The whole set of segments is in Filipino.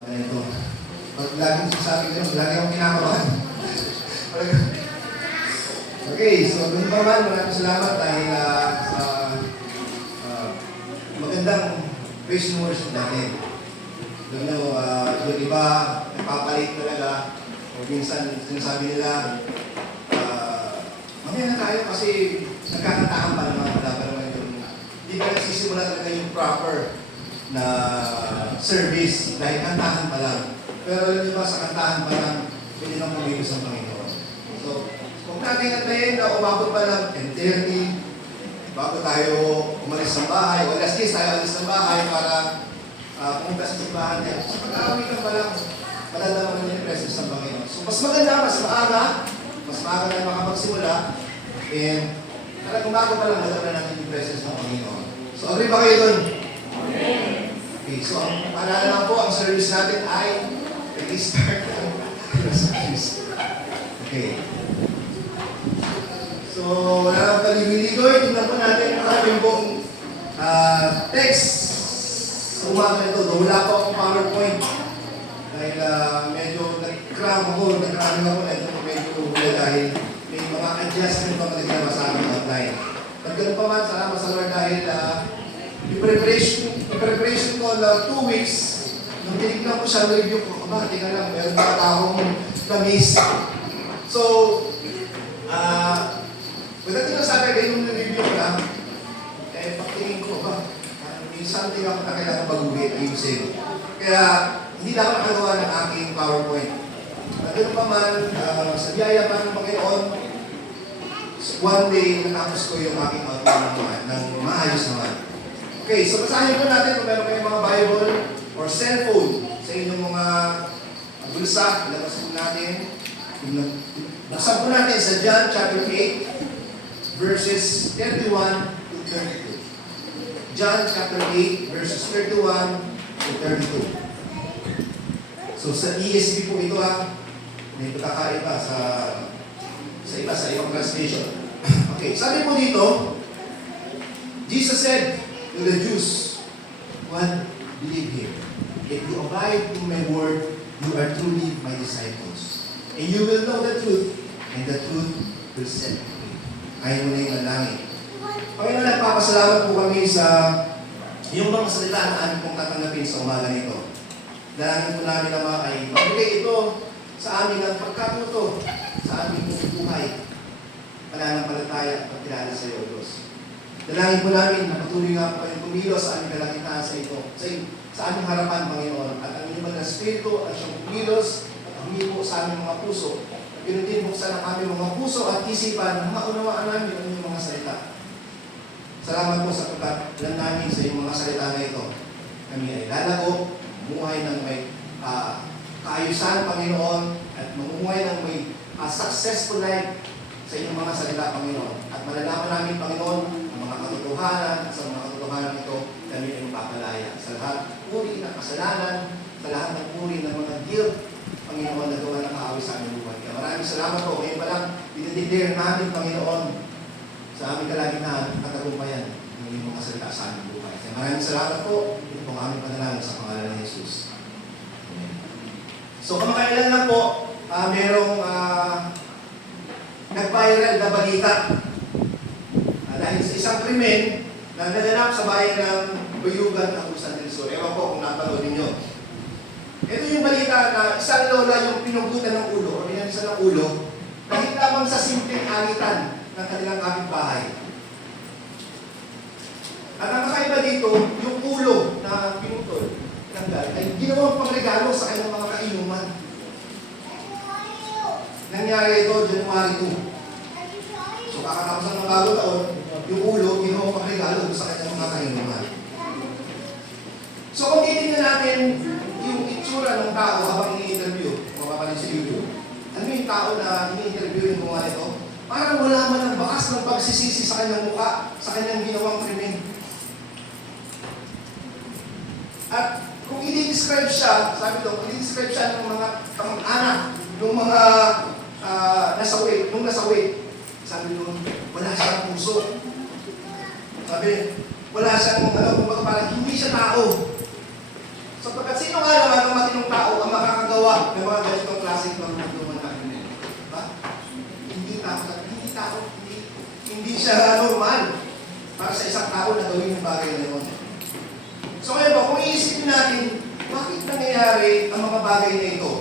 Ito. Pag laging sasabi ko, lagi akong kinakabahan. Okay, so doon pa man, maraming salamat dahil sa magandang praise and worship natin. Doon yung iba, napapalit talaga. O minsan, sinasabi nila, mamaya na tayo kasi nagkakantaan pa naman, wala pa naman yung, hindi pa nagsisimula talaga yung proper na service dahil kantahan pa lang. Pero yun ba sa kantahan pa lang, pwede nang pumigos ang Panginoon. So, kung natin natin na umabot pa lang 10:30, bago tayo umalis ng bahay, o alas 10 tayo alis ng bahay para pumunta sa simbahan niya. So, pag-aawit pa lang, malalaman niyo yung presence ng Panginoon. So, mas maganda, mas maaga tayo makapagsimula, and talagang bago pa lang, malalaman natin yung presence ng Panginoon. So, agree ba kayo dun? Okay, so ang paalala lang po, ang service natin ay nag-start ang service. Okay. So, wala nang kalibili-ligoy. Tingnan po natin ang ating buong text sa umaga nito. Wala po akong PowerPoint. Dahil medyo nag-cram ako na ito medyo hula dahil may mga adjustment pa magagawa sa aming online. Pagkano pa man, salamat sa Lord dahil yung preparation ko na 2 weeks, nung tinignan ko siya, review ko, tingnan lang, meron ba akong na-miss. So, pagdating na sa akin, yung review ko lang, pagtingin ko, may something ako na kailangan baguhin, ayusin. Kaya, hindi na ako nakagawa ng aking PowerPoint. Pagkano pa man, sa biyaya pa ng Panginoon, one day, natapos ko yung aking outline ng maayos naman. Okay, so basahin po natin kung meron kayong mga Bible or cellphone sa inyong mga bulsa. Ilabas po natin. Buksan po natin sa John chapter 8, verses 31 to 32. John chapter 8, verses 31 to 32. So sa ESV po ito may pagkakaiba sa ibang translation. Okay, sabi po dito, Jesus said to the Jews, "One, believe him. If you abide in my word, you are truly my disciples. And you will know the truth, and the truth will set you free." Ayaw mo na yung langit. Panginoon, nagpapasalamat po kami sa yung mga salita na aming pong tatanggapin sa umaga nito. Dalangin po namin naman ay magbigay ito sa aming ang pagkatuto, sa aming buhay, pananampalataya at pagkilala sa iyo, Diyos. Dalangin po namin na patuloy nga po kayong kumilos sa aming kalagitnaan sa ito, sa aming harapan, Panginoon, at ang inyong mga Espiritu at siyang kumilos at humipo sa aming mga puso. At ganoon din buksan ang aming mga puso at isipan na maunawaan namin ang inyong mga salita. Salamat po sa pagkakalan namin sa inyong mga salita na ito. Kami ay lalago, mamuhay ng may kaayusan, Panginoon, at mamuhay ng may successful life sa inyong mga salita, Panginoon. At malalaman namin, Panginoon, ang mga katotohanan at sa mga katotohanan ito, kami ay mapapalaya. Sa lahat ng uri ng kasalanan, sa lahat ng uri ng mga guilt, Panginoon, na gawa ng kaaway sa aming buhay. Kaya maraming salamat po. Ngayon pa lang, dinideclare namin, Panginoon, sa aming kalagitnaan at katagumpayan ng inyong mga salita sa aming buhay. Kaya maraming salamat po. Ito po ang aming panalangin sa pangalan ni Jesus. Amen. So, kamakailan lang po, merong nag-viral na balita dahil sa isang krimen na naganap sa bayan ng Bayugan, Agusan del Sur. Ewan po kung napanood ninyo. Ito yung balita na isang lola yung pinugutan ng ulo o pinanisan ng ulo dahil lamang sa simpleng alitan ng kanilang kapitbahay. At ang kakaiba dito, yung ulo na pinutol ay ginawang pangregalo sa kanyang mga kainuman. Nangyari ito January 2. So kakatapos ng bagong taon, yung ulo, ginawang pangregalo sa kanyang mga kainuman. So kung titignan natin yung itsura ng tao habang ini-interview, mapapalit sa YouTube, ano yung tao na ini-interview yung mga ito? Parang wala man ang bakas ng pagsisisi sa kanyang mukha, sa kanyang ginawang krimen. At kung i-describe siya, sabi ko, kung i-describe siya ng mga kamag-anak, ng mga nung nasa wake, sabi nung, wala siyang puso. Sabi, wala siyang, kumbaga parang hindi siya tao. Sapagkat sino nga naman ang matinong tao siya normal para sa isang tao na gawin yung bagay na yun. So ngayon po, kung iisipin natin, bakit nangyayari ang mga bagay na ito?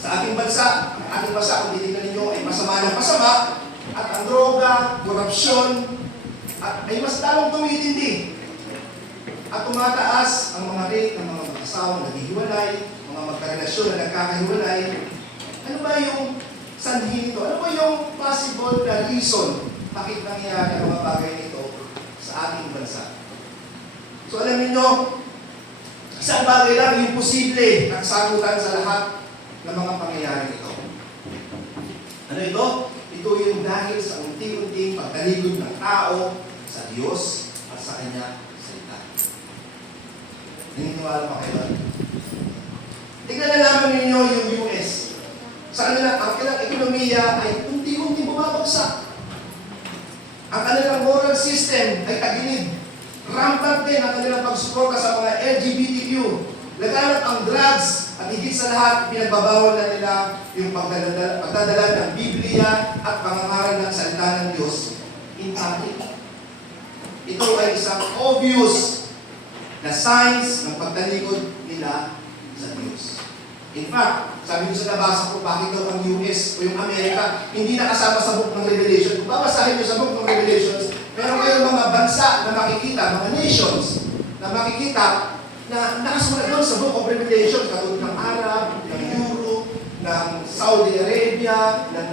Sa ating bansa, kung titignan ninyo, ay masama ng masama, at ang droga, korupsyon, at ay mas lalong tumitindi. At tumataas ang mga rate ng mga mag-asawa na naghihiwalay, mga magkarelasyon na nagkakahiwalay. Ano ba yung sanhi nito? Ano ba yung possible na reason bakit nangyayari ang mga bagay nito sa ating bansa? So alam niyo, isang bagay lang yung posible na kasagutan sa lahat ng mga pangyayari nito. Ano ito? Ito yung dahil sa unti-unting pagtalikod ng tao sa Diyos at sa Kanya salita. Naniniwala pa kayo? Tingnan na naman ninyo yung US. Sa kanila, ang kanilang ekonomiya ay unti-unting bumabagsak. Ang kanilang moral system ay taginid. Rampant din ang kanilang pagsuporta sa mga LGBTQ. Laganap ang drugs at higit sa lahat, pinagbabawal na nila yung pagdadala ng Biblia at pangangaral ng salita ng Diyos in public. Ito ay isang obvious na signs ng pagtalikod nila sa Diyos. In fact, sabi ko sa nabasa ko, bakit daw ang US o yung Amerika hindi nakasama sa book ng Revelation. Kung babasahin nyo sa book ng Revelations, meron kayong mga bansa na makikita, mga nations na makikita na nakasulat doon sa book of Revelation, katulad ng Arab, ng Europe, ng Saudi Arabia, ng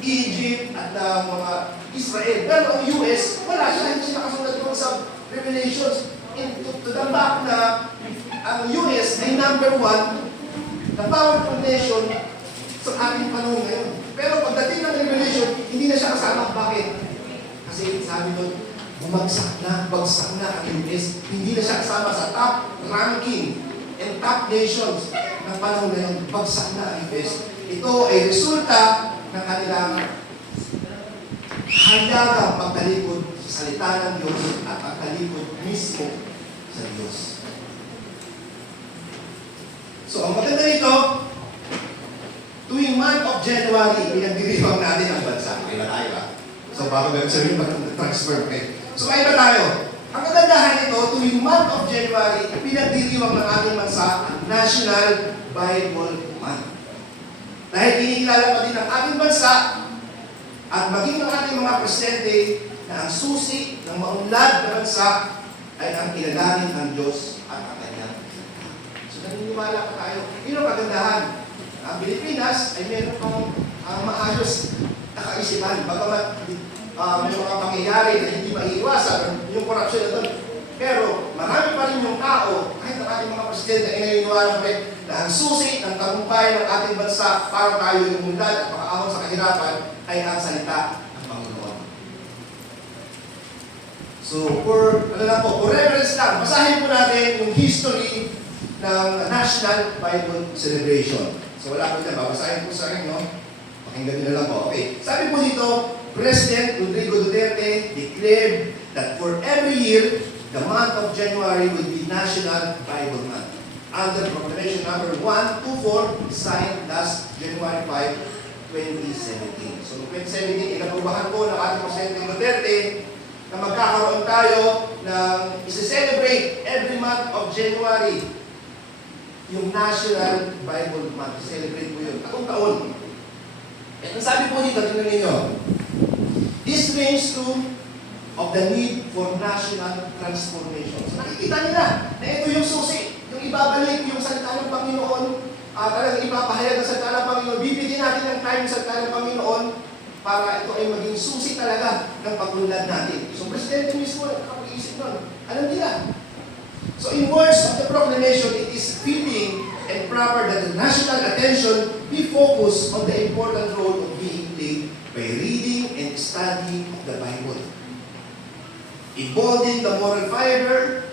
Egypt, at ng mga Israel. Pero ang US, wala siya, hindi siya nakasulat doon sa Revelations. To the fact na ang US ay number 1 na powerful nation sa ating panahon ngayon. Pero pagdating ng Revelation, hindi na siya kasama. Bakit? Kasi sabi doon, bagsak na ang US. Hindi na siya kasama sa top ranking and top nations ng panahon na yun. Bagsak na ang US. Ito ay resulta ng kanilang hayagang pagtalikod sa salita ng Diyos at pagtalikod mismo sa Diyos. So, ang maganda nito, tuwing month of January, pinagdiriwang natin ang bansa. Okay ba tayo ba? So, bago namin sabihin ba transfer, okay? So, kaya ba tayo? Ang kagandahan nito, tuwing month of January, pinagdiriwang ng ating bansa ang National Bible Month. Dahil kinikilala pa din ng ating bansa at maging ng ating mga presidente na ang susi ng maunlad na bansa ay ang kinagaling ng Diyos at ang kanyang salita. So naniniwala pa tayo. Yun ang kagandahan. Ang Pilipinas ay meron pang maayos na kaisipan. Bagamat may mga pangyayari na hindi maiiwasan, yung korupsyon na doon. Pero marami pa rin yung tao, kahit ang ating mga presidente ay naniniwala pa rin na ang susi ng tagumpay ng ating bansa para tayo yung mundan at makaahon sa kahirapan ay ang salita ng Panginoon. So, for reference lang, basahin po natin yung history ng National Bible Celebration. So, wala po dyan, babasahin po sa inyo. Pakinggan nyo na lang po. Okay. Sabi po dito, President Rodrigo Duterte declared that for every year, the month of January will be National Bible Month. Under Proclamation number 124, signed last January 5, 2017. So, 2017, inaprobahan po ng ating Presidente Duterte na magkakaroon tayo ng isi-celebrate every month of January yung National Bible Month. Celebrate po yun. Taon-taon. At ang sabi po dito, tingnan ninyo, this rings true of the need for national transformation. So nakikita nila na ito yung susi, yung ibabalik yung salita ng Panginoon, talagang ipapahayag ang salita ng Panginoon. Bibigyan natin ng time sa salita ng Panginoon para ito ay maging susi talaga ng paglunad natin. So Presidente mismo, nakapag-iisip nun. Alam nila. So in words of the proclamation, it is fitting and proper that the national attention be focused on the important role of being played by reading and studying of the Bible. Embolden the moral fiber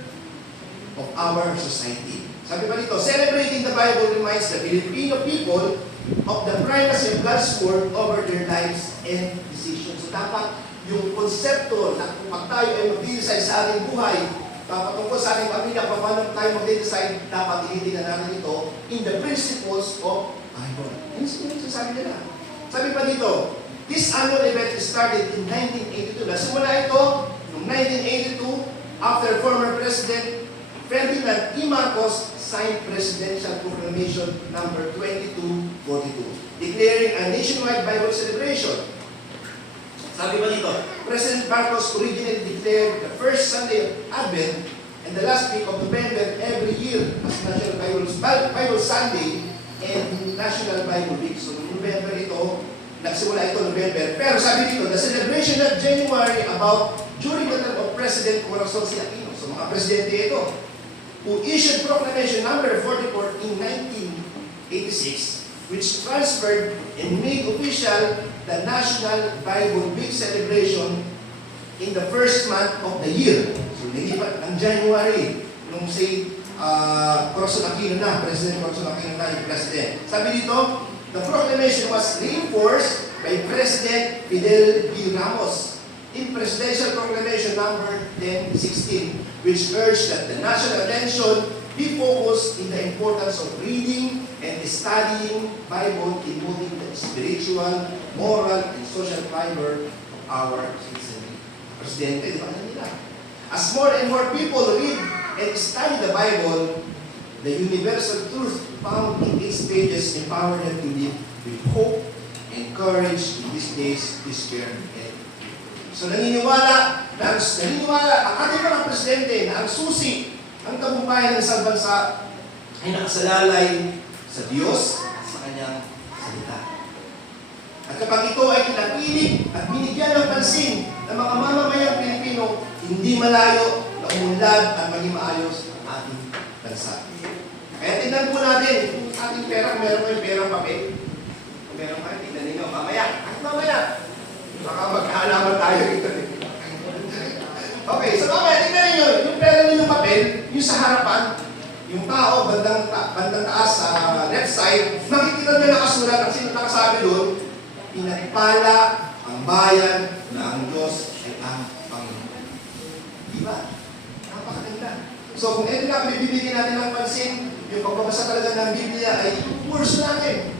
of our society. Sabi pa dito, celebrating the Bible reminds the Filipino people of the primacy of God's Word over their lives and decisions. So dapat yung konsepto na kung tayo ay mag-decide sa ating buhay, dapat tungkol sa ating pamilya, paano tayo mag-decide, dapat initingnan natin ito in the principles of Bible. Yun yung sasabi nila. Sabi pa dito, this annual event started in 1982. Nasimula ito noong 1982 after former President Ferdinand E. Marcos signed Presidential Proclamation number 2242, declaring a nationwide Bible celebration. Sabi pa dito, President Marcos originally declared the first Sunday of Advent and the last week of November every year as National Bible Sunday and National Bible Week. So, November ito, nagsimula ito November. Pero sabi dito, the celebration of January about during the term of President Corazon C. Aquino. So, mga presidente ito, who issued Proclamation number 44 in 1986, which transferred and made official the National Bible Week celebration in the first month of the year. So, nilipat ang January, nung si Corazon Aquino na, President Corazon Aquino na yung President. Sabi dito, the proclamation was reinforced by President Fidel V. Ramos in Presidential Proclamation number 1016, which urged that the national attention be focused in the importance of reading and studying Bible, including the spiritual, moral, and social fiber of our citizenry. Presidente, di ba nila? As more and more people read and study the Bible, the universal truth found in its pages empower them to live with hope and courage in these days, despair, and so naniniwala ang ating mga presidente na ang susi, ang tagumpayan ng isang bansa ay nakasalalay sa Diyos at sa Kanyang salita. At kapag ito ay pinapilit at binigyan ng pansin ng mga mamamayang Pilipino, hindi malayo na umunlad at maging maayos ang ating bansa. Kaya tingnan po natin kung ating pera, kung meron kayong perang papel. Kung meron kayo, tingnan ninyo, mamaya. Baka magkaalaman tayo ito. Okay, so mamaya, tingnan ninyo, yung pera ninyong papel, yung sa harapan, yung tao, bandang taas sa left side, makikita nyo nakasulat ang sino nakasabi doon, pinagpala ang bayan na ang Diyos ay ang Panginoon. Diba? Napakaganda. So kung ito lang, bibigyan natin ng pansin, yung pagbabasa talaga ng Biblia ay puso natin.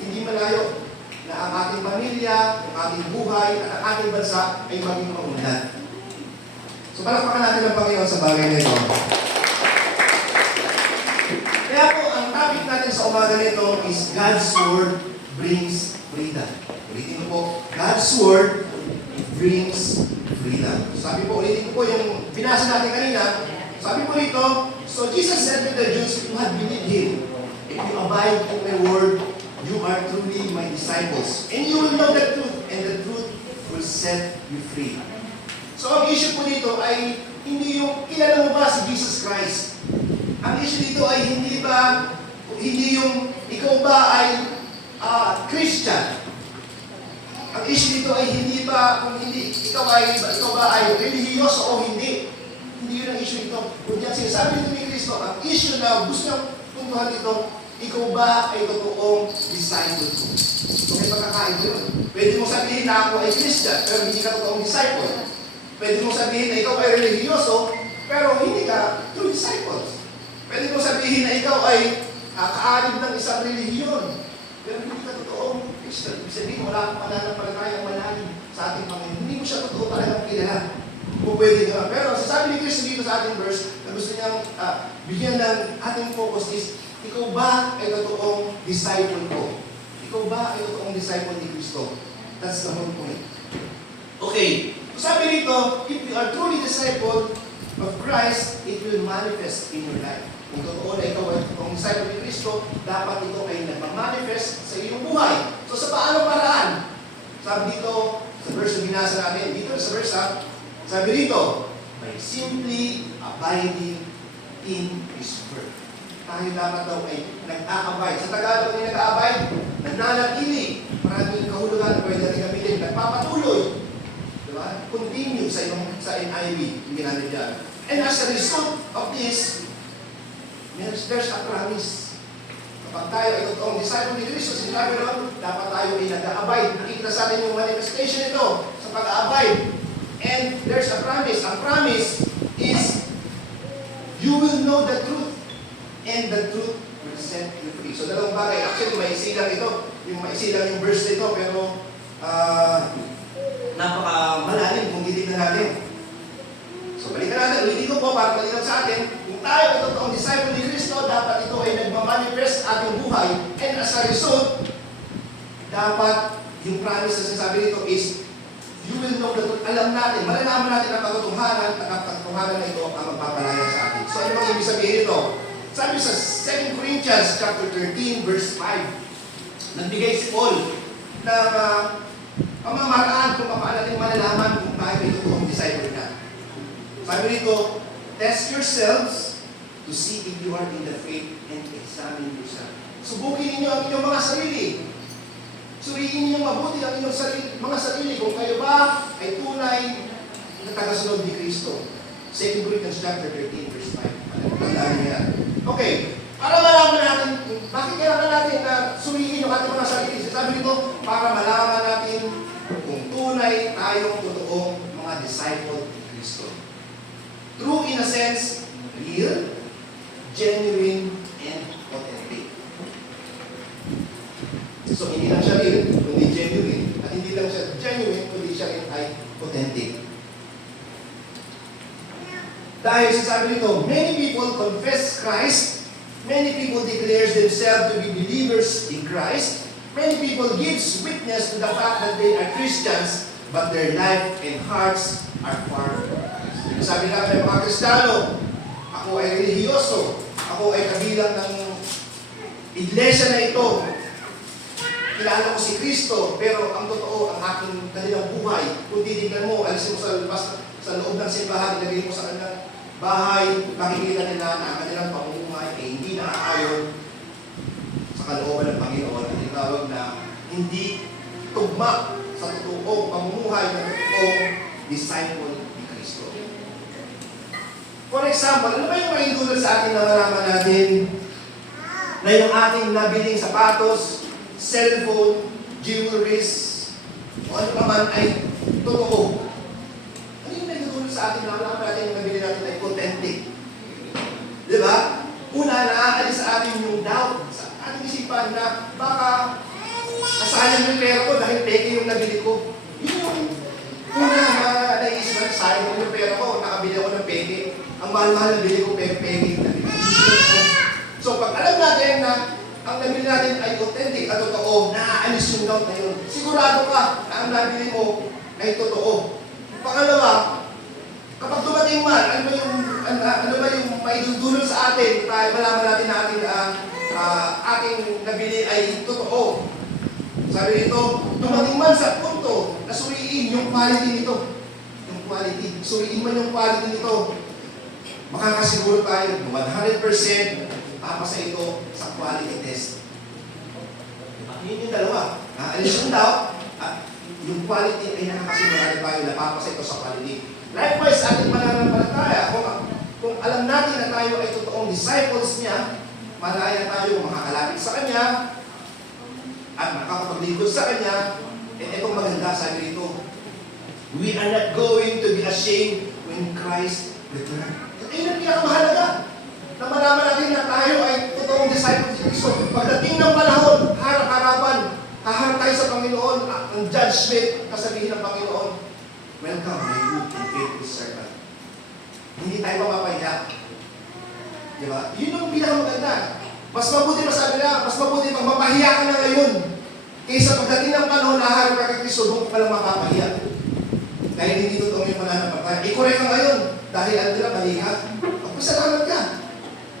Hindi malayo na ang ating pamilya, ang ating buhay, at ang ating bansa ay maging maunlad. So palakpakan natin ang Panginoon sa bagay na ito. Kaya po, ang topic natin sa umaga nito is God's Word brings freedom. Ulitin ko po, God's Word brings freedom. Sabi po, ulitin ko po yung binasa natin kanina. Sabi po rito, so Jesus said to the Jews who had believed Him, if you abide in my word, you are truly my disciples. And you will know the truth, and the truth will set you free. So ang issue po dito ay hindi yung kilala mo ba si Jesus Christ. Ang issue dito ay hindi yung ikaw ba ay Christian. Ang issue dito ay hindi ba kung hindi ikaw ba ay relihiyoso o hindi. Hindi yun ang issue dito. Kung yan sinasabi dito ni Kristo, ang issue na gusto niyang puntuhan dito, ikaw ba ay totoong disciple ko? So may pagkakain yun. Pwede mong sabihin na ako ay Christian, pero hindi ka totoong disciple. Pwede mong sabihin na ikaw ay religyoso, pero hindi ka true disciples. Pwede mong sabihin na ikaw ay kaalib ng isang relihiyon, pero hindi ka totoong Christian. Ibig sabihin, wala kang pananampalatayang malalim sa ating Panginoon. Hindi mo siya totoo talagang kilala. Kung pwede ka. Pero sasabi ni Kristo dito sa ating verse, na gusto niyang bigyan ng ating focus is, ikaw ba ay totoong disciple ko? Ikaw ba ay totoong disciple ni Kristo? That's the whole point. Okay. So sabi dito, if you are truly disciple of Christ, it will manifest in your life. Kung totoo na ikaw ay totoong disciple ni Kristo, dapat ito ay nagmamanifest sa iyong buhay. So sa paanong paraan? Sabi dito, sa verse na binasa natin, dito sa verse sabi dito, by simply abiding in His Word. Tayo dapat daw ay nag-a-abide. Sa Tagalog ay nag-a-abide, nananatili. Maraming kahulugan, pwede natin gamitin, nagpapatuloy. Diba? Continue sa NIV, hindi natin dyan. And as a result of this, there's a promise. Kapag tayo ay totoong disciple ni Kristo, sinabi ron, dapat tayo ay nag-a-abide. Nakikita sa atin yung manifestation ito sa pag-a-abide. And there's a promise. Ang promise is, you will know the truth. and the truth will set you free. So dalawang bagay. Actually, maiksi lang ito. Maiksi lang yung verse nito, pero napaka-malalim kung titignan natin. So balikan natin. Ulitin ko po para malinaw sa atin. Kung tayo ay totoong disciple ni Kristo, dapat ito ay nagmamanifest ating buhay. And as a result, dapat yung promise na sinasabi nito is you will know the truth. Alam natin, malalaman natin ang katotohanan at ang katotohanan na ito ang magpapalaya sa atin. So ano bang ibig sabihin nito? Sabi sa 2 Corinthians chapter 13 verse 5, nagbigay si Paul ng pamamaraan kung paano natin malalaman kung tayo ay totoong disciple na. Sabi nito, test yourselves to see if you are in the faith and examine yourself. Subukin ninyo ang inyong mga sarili. Suriin niyo mabuti ang inyong mga sarili kung kayo ba ay tunay na tagasunod ni Kristo. 2 Corinthians chapter 13 verse 5. Tandaan niyo yan. Okay, para malaman natin, bakit kailangan natin na suriin yung ating mga sarili? Sabi nito, para malaman natin kung tunay tayong totoong mga disciple ni Kristo. True in a sense, real, genuine, and authentic. So, hindi lang siya real, kundi genuine. At hindi lang siya genuine, kundi siya rin ay authentic. Dahil sinasabi nito, many people confess Christ, many people declares themselves to be believers in Christ, many people gives witness to the fact that they are Christians, but their life and hearts are far from Christ. Sabi nga may mga Kristiyano, ako ay relihiyoso, ako ay kabilang ng iglesia na ito, kilala ko si Kristo, pero ang totoo, ang aking kanilang buhay, kung titignan mo, alisin mo sa labas, sa loob ng simbahan, ilagay mo sa kanilang bahay, makikita nila na ang kanilang pamumuhay ay hindi nakaayon sa kalooban ng Panginoon. At tinawag na hindi tugma sa totoong pamumuhay ng totoong disciple ni Kristo. For example, ano ba yung maitulad sa atin na malaman natin na yung ating nabiling sapatos, cellphone, jewelries, o ano naman ay totoo? Ano yung nagtutulong sa atin na alam natin yung nabili natin ay authentic? Di ba? Una, naaalis sa atin yung doubt sa ating isipan na baka nasayang yung pera ko dahil peke yung nabili ko. Yun yung una na naisip na sayang yung pera ko, nakabili ako ng peke. Ang mahal-mahal na bili ko, peke yung nabili ko. So pag alam natin na ang nabili natin ay authentic at totoo, naaalis yung doubt na yun. Sigurado ka na ang nabili mo ay totoo. Pangalawa, kapag dumating man, ano ba yung maidudulot sa atin, tayo malaman natin na ating nabili ay totoo. Sabi nito, dumating man sa punto na suriin yung quality nito. Yung quality. Suriin man yung quality nito. Makakasiguro tayo 100% papasa ito sa quality test. Yun yung dalawa. Alis yung doubt at yung quality ay nakakasigurado tayo na papasa ito sa quality. Likewise, ating mananampalataya, kung alam natin na tayo ay totoong disciples niya, malaya tayo makakalapit sa Kanya at makakapaglingkod sa Kanya, and itong maganda sabi rito, we are not going to be ashamed when Christ returns. Ito yung pinakamahalaga. Na malaman natin na tayo ay totoong disciple ni Kristo. Pagdating ng panahon, harap-harapan, kaharap tayo sa Panginoon, ang judgment, kasabihin ng Panginoon, welcome, my good and faithful servant. Hindi tayo mapapahiya. Di ba? Yun yung pinakamaganda. Mas mabuti pa sabi na, mas mabuti pag mapahiya ka na ngayon, kaysa pagdating ng panahon na harap ka kay Kristo, doon ka lang mapapahiya. Dahil hindi totoong yung pananampalataya. I-correct ka ngayon, dahil ano nila, mali ka. Magpasalamat ka.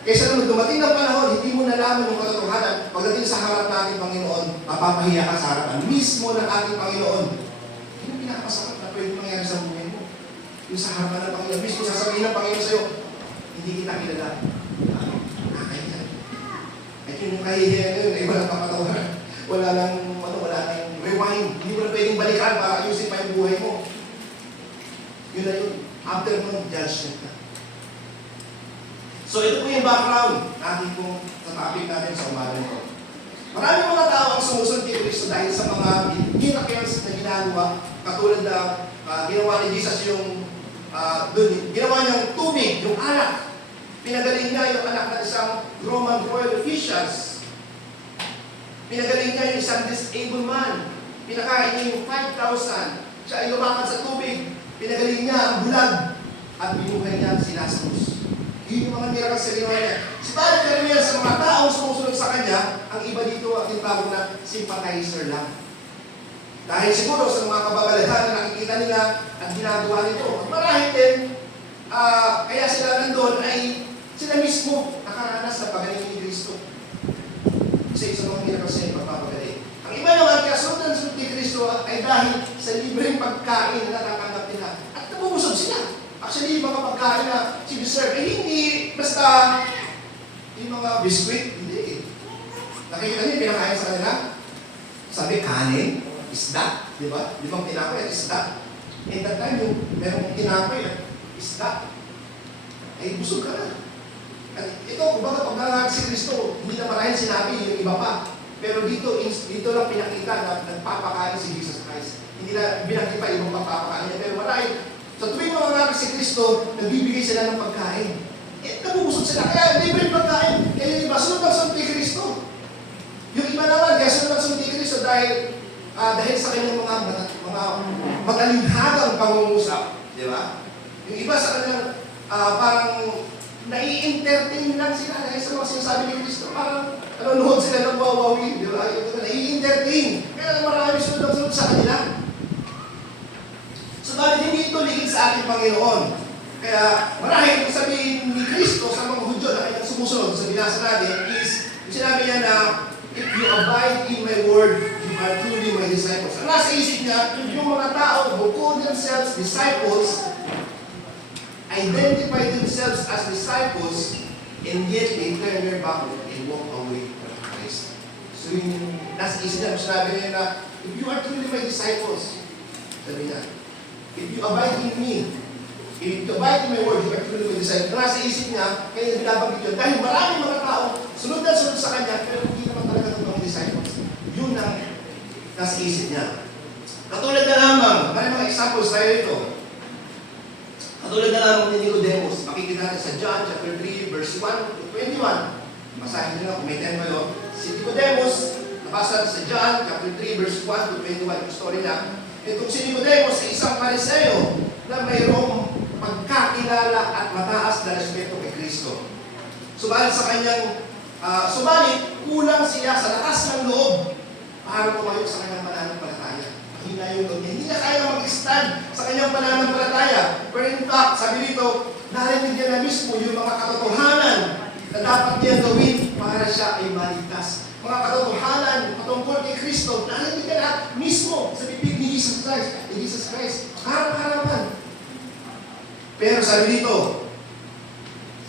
Kaysa naman dumating ng panahon, hindi mo nalaman yung katotohanan. Pagdating sa harap ng ating Panginoon, mapapahiya ka sa harapan mismo ng ating Panginoon. Yun ang pinakapasakot na pwede mangyari sa buhay mo. Yung sa harapan ng Panginoon, mismo sasabihin ng Panginoon sa'yo, hindi kita kilala. Nakakahiya. At yun yung kahihiya na yun, ay walang papatawaran. Wala nang rewind. Hindi mo na pwedeng balikan para ayusin pa yung buhay mo. Yun na yun. After nun, judgment ka. So ito po yung background natin kung sa topic natin sa umaga nito. Maraming mga tao ang sumusunod kay Kristo dahil sa mga miracles na ginagawa, katulad na ginawa ni Jesus yung ginawa niyang tubig, yung alak. Pinagaling niya yung anak ng isang Roman royal officials. Pinagaling niya yung isang disabled man. Pinakain niya yung 5,000. Siya ay lumakad sa tubig. Pinagaling niya ang bulag. At binuhay niya si Lazarus. Yun yung mga miracles sa ginawa niya. Si Padre Jeremias, sa mga taong sumusunod sa kanya, ang iba dito ang tinatawag na sympathizer lang. Dahil siguro sa mga kababalahan na nakikita nila at ginagawa nito. Marahil din, kaya sila nandun ay sila mismo nakaranas na pagaling ni Kristo. Kasi sa mga miracles niya pagpapagaling. Ang iba naman, kasunod ng ni Kristo ay dahil sa libreng pagkain na natatanggap nila. At nabubusog sila. Actually, yung mga pagkain na siniserve, hindi basta yung mga biskuit, hindi. Nakikita niyo, pinakain sa kanila. Sabi, kanin, isda, di ba? Limang tinapay at isda. And that time, yung merong tinapay at isda, ay busog ka na. At ito, kumbaga, pag nangahat si Kristo, hindi na marahil sinabi yung iba pa. Pero dito lang pinakita na nagpapakain si Jesus Christ. Hindi na binakita pa ibang pagpapakain niya. Pero marahil, sa tuwing mga si Kristo, nagbibigay sila ng pagkain. Nabubusog sila. Kaya libre yung pagkain. Kaya yung iba, sunod ang sunod kay Kristo. Yung iba naman, kaya sunod ang sunod kay Kristo dahil sa kanyang mga magalinghadang pangungusap. Di ba? Yung iba sa kanyang parang nai-entertain lang sila dahil sa mga sinasabi ni Kristo. Parang nanonood sila ng wawawi. Di ba? Nai-entertain. Kaya marami sunod ang sunod sa kanila. Subalit hindi ito ligid sa ating Panginoon. Kaya marahil kung sabihin ni Kristo sa mga Hudyo na kanyang sumusunod sa binasa natin is, sinabi niya na, if you abide in my word, you are truly my disciples. Ang nasa isip niya, yung mga tao who call themselves disciples, identify themselves as disciples, and yet they turn their back and walk away from Christ. So yung nasa isip niya, sinabi niya na, if you are truly my disciples, sabi niya, if you abide in me, if you abide in my word, you are truly my disciple. Nasa isip niya, kaya binabanggit yun. Dahil maraming mga tao, sunod na sunod sa kanya, pero hindi naman talaga totoong disciples. Yun ang nasa isip niya. Katulad na lamang, maraming mga examples tayo ito. Katulad na lamang ni Nicodemus, makikita natin sa John chapter 3, verse 1 to 21. Masahin nyo na kung may time kayo. Si Nicodemus, nabasa sa John chapter 3, verse 1 to 21, yung story niya. Itong si Nicodemus ay isang Pariseo na mayroong pagkakilala at mataas na respeto kay Kristo. Subalit sa kanyang, kulang siya sa lakas ng loob para tumayo sa kanyang pananampalataya. Mahina yung loob niya. Hindi niya kaya mag-stand sa kanyang pananampalataya. Pero in fact, sabi dito, narinig niya na mismo yung mga katotohanan na dapat niya gawin para siya ay maligtas. Mga katotohanan patungkol kay Kristo, narinig niya na mismo sa bibig ni Jesus Christ. Harap-harapan. Pero sabi dito,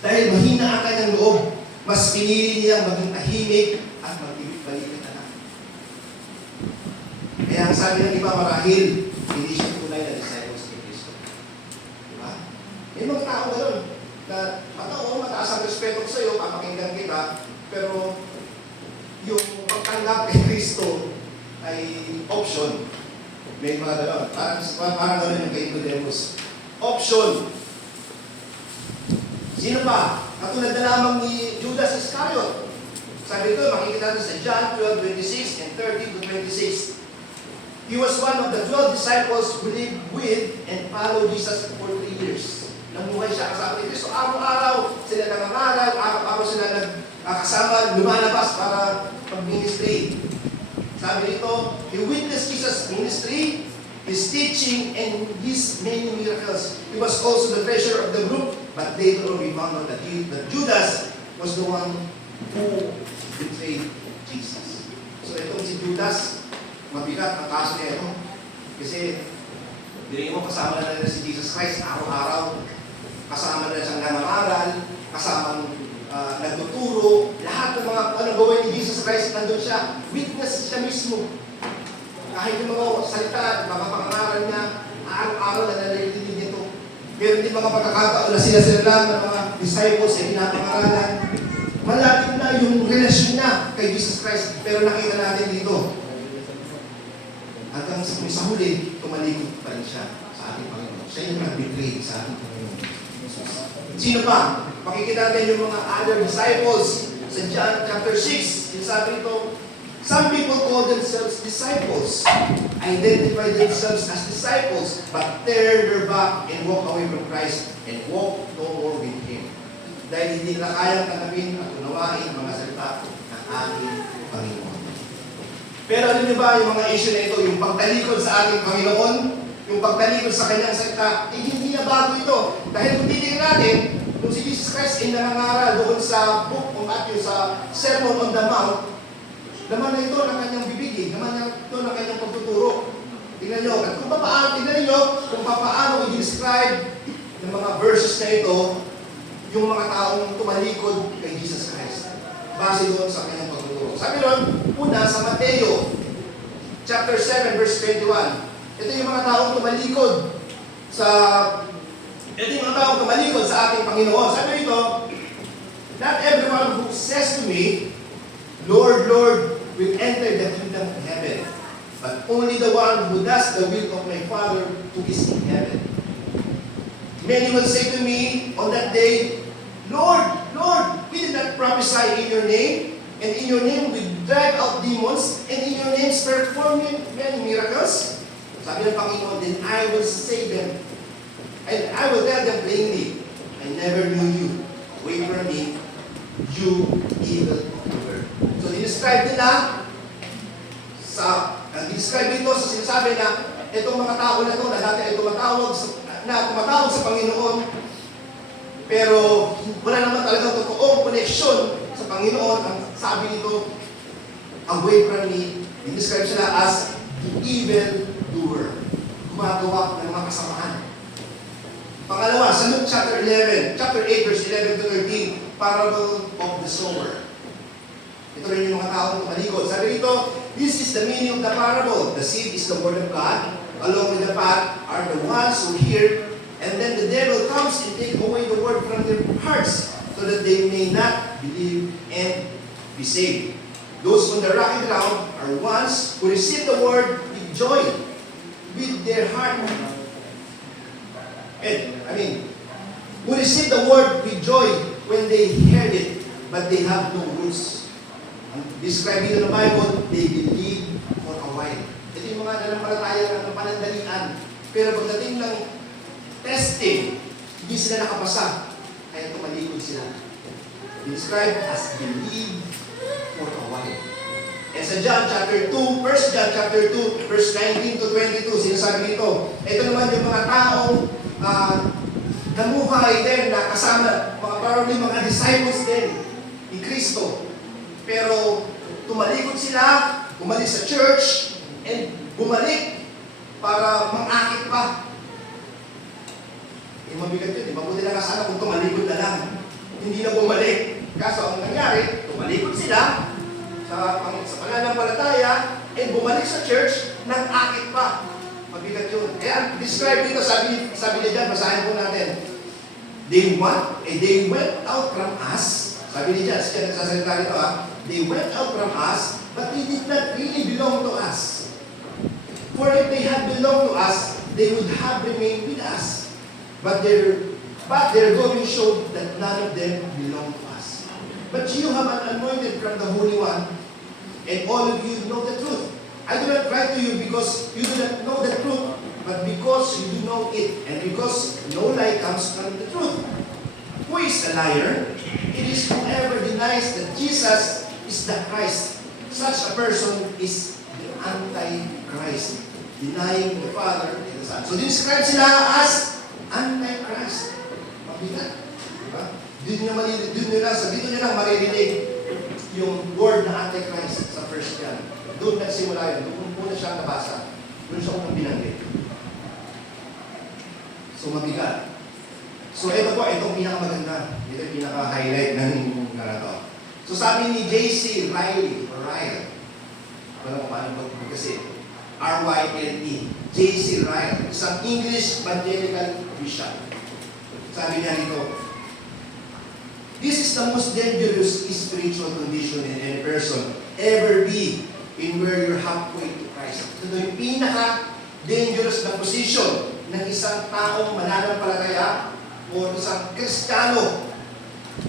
dahil mahina ang kanyang loob, mas pinili niyang maging tahimik at magbalik na anak. Kaya ang sabi ng iba marahil, hindi siya tunay na disciples kay Kristo. Diba? May mga tao gano'n, na mataas ang respeto ko sa iyo, papakinggan kita, pero yung pagtanggap kay Kristo ay option. May mga gano'n. Parang gano'n yung kay Nicodemus. Option. Sino pa? Katulad na lamang ni Judas Iscariot. Sabi ito, makikita natin sa John 12:26 and 30 to 26. He was one of the 12 disciples who lived with and followed Jesus for 3 years. Namuhay siya kasama ni Kristo. Araw-araw sila nangangaral, araw-araw sila nagkasama, lumalabas para pag-ministry. Sabi nito, he witnessed Jesus' ministry, his teaching, and his many miracles. He was also the treasurer of the group, but later on we found out that Judas was the one who betrayed Jesus. So itong si Judas, mabigat ang kaso niya ito. Kasi, hindi mo kasama na si Jesus Christ araw-araw. Kasama na siyang nangangaral, kasama nagtuturo. Lahat ng mga gawin ni Jesus Christ, nandun siya. Witness siya mismo. Kahit yung mga salita, mga pangangaral niya, araw-araw na nalilitin nito. Pero hindi mga pagkakataon na sila lang ng mga disciples ay pinapangaralan. Malalim na yung relasyon niya kay Jesus Christ. Pero nakita natin dito, hanggang sa huli, tumalikod pa rin siya sa ating Panginoon. Siya yung nag-betray sa ating Panginoon. Sino pa? Makikita natin yung mga other disciples sa John chapter 6. Sinasabi ito, some people call themselves disciples, identify themselves as disciples, but turn their back and walk away from Christ and walk no more with Him. Dahil hindi nila kayang tanggapin at unawain ang mga salita ng ating Panginoon. Pero alam niyo ba yung mga issue na ito, yung pagtalikod sa ating Panginoon, yung pagtalikod sa Kanyang salita, hindi na bago ito. Dahil kung titignan natin, kung si Jesus Christ ay nangangaral doon sa book of Matthew, sa Sermon on the Mount, laman na ito ng kanyang bibig, laman na ito ng kanyang pagtuturo. Tingnan nyo, at tingnan nyo kung paano i-describe ng mga verses na ito yung mga taong tumalikod kay Jesus Christ. Base doon sa kanyang pagtuturo. Sabi doon, una sa Mateo, chapter 7, verse 21. Ito yung mga taong tumalikod sa ating Panginoon. Sabi dito, not everyone who says to me, Lord, Lord, will enter the kingdom of heaven, but only the one who does the will of my Father who is in heaven. Many will say to me on that day, Lord, Lord, we did not prophesy in your name, and in your name we drive out demons, and in your name perform many miracles. Sabi ng Panginoon, then I will say them, and I will tell them plainly, I never knew you. Away from me, you evil doer. So, describe nila dito sa sinasabi na itong mga tao na ito na dati ay tumatawag sa Panginoon, pero wala naman talagang totoong connection sa Panginoon. Ang sabi nito, away from me, describe sila as evil doer, gumagawa ng mga kasamaan. Pangalawa, sa Luke chapter 8, verse 11 to 13, parable of the sower. Ito rin yung mga taong tumalikod. Sabi dito, this is the meaning of the parable. The seed is the word of God. Along with the path are the ones who hear, and then the devil comes and takes away the word from their hearts, so that they may not believe and be saved. Those on the rocky ground are ones who receive the word with joy, with their heart. Who receive the word with joy when they heard it, but they have no roots. Described dito ng Bible, they believe for a while. Ito yung mga nanampalataya ng panandalian. Pero pagdating ng testing, hindi sila nakapasa. Kaya tumalikod sila. Described as believe for a while. And sa John chapter 2, 1 John chapter 2, verse 19 to 22, sinasabi nito, ito naman yung mga taong namuhay din na kasama, probably mga disciples din ni Kristo. Pero tumalikod sila, bumalik sa church, and bumalik para mangakit pa. Mabigat yun, mabuti na sana kung tumalikod na lang. Hindi na bumalik. Kaso ang nangyari, tumalikod sila sa pananampalataya, and bumalik sa church, nang-akit pa. Mabigat yun. Kaya describe dito, sabi niya dyan, basahin po natin. They went out from us. Sabi niya dyan, siya nagsasalita nito they went out from us, but they did not really belong to us. For if they had belonged to us, they would have remained with us. But their going showed that none of them belong to us. But you have an anointed from the Holy One, and all of you know the truth. I do not write to you because you do not know the truth, but because you do know it, and because no lie comes from the truth. Who is a liar? It is whoever denies that Jesus is the Christ. Such a person is the Antichrist, denying the Father and the Son. So describe sila as Antichrist. Mabigat. Diba? Dito nyo lang maririnig yung word na Antichrist sa 1 John. Doon nagsimula yun. Doon muna siyang nabasa. Doon siya unang binanggit. So mabigat. So ito po, itong pinakamaganda. Ito yung pinaka-highlight ng to. So sabi ni J.C. Ryle, wala ko paano kasi, R-Y-L-E, J.C. Ryle, isang English evangelical bishop. Sabi niya nito, this is the most dangerous spiritual condition in any person ever be in where you're halfway to Christ. Ito yung pinaka-dangerous na position ng isang taong mananampalataya o isang Kristiyano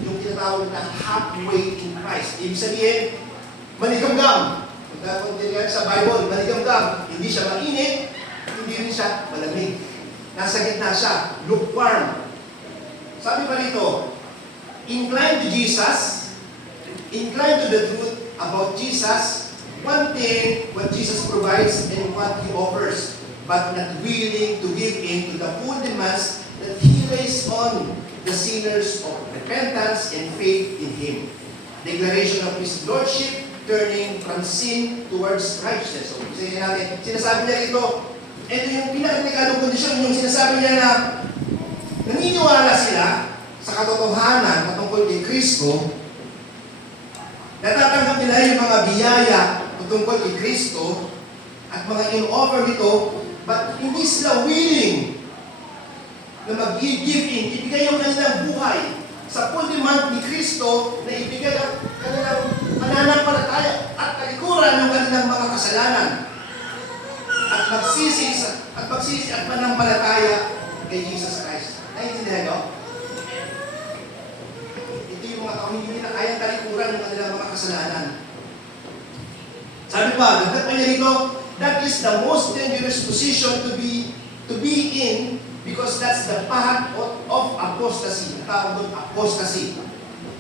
yung tinatawag na halfway in Christ. Ibig sabihin, manigamgam. Kung tinignan sa Bible, manigamgam. Hindi siya mainit, hindi rin siya malamig. Nasa gitna siya, lukewarm. Sabi pa rito, incline to Jesus, incline to the truth about Jesus, one thing, what Jesus provides and what He offers, but not willing to give in to the full demands that He lays on the sinners of repentance and faith in Him. Declaration of His Lordship, turning from sin towards righteousness. So, sinasabi niya rito, ito yung pinaka-delikadong kondisyon, yung sinasabi niya na naniniwala sila sa katotohanan patungkol kay Kristo, natatanggap nila yung mga biyaya patungkol kay Kristo at mga in-offer nito, but hindi sila willing na mag-give in, ibigay yung kanilang buhay sa full demand ni Kristo na ibigay ang kanilang pananampalataya at kalikuran ng kanilang mga kasalanan at magsisi at manampalataya kay Jesus Christ. Naiintindihan nyo? Ito yung mga taong hindi na kayang talikuran ng kanilang mga kasalanan. Sabi pa, dagdag pa niya rito, that is the most dangerous position to be in because that's the path of apostasy. Tawag doon, apostasy.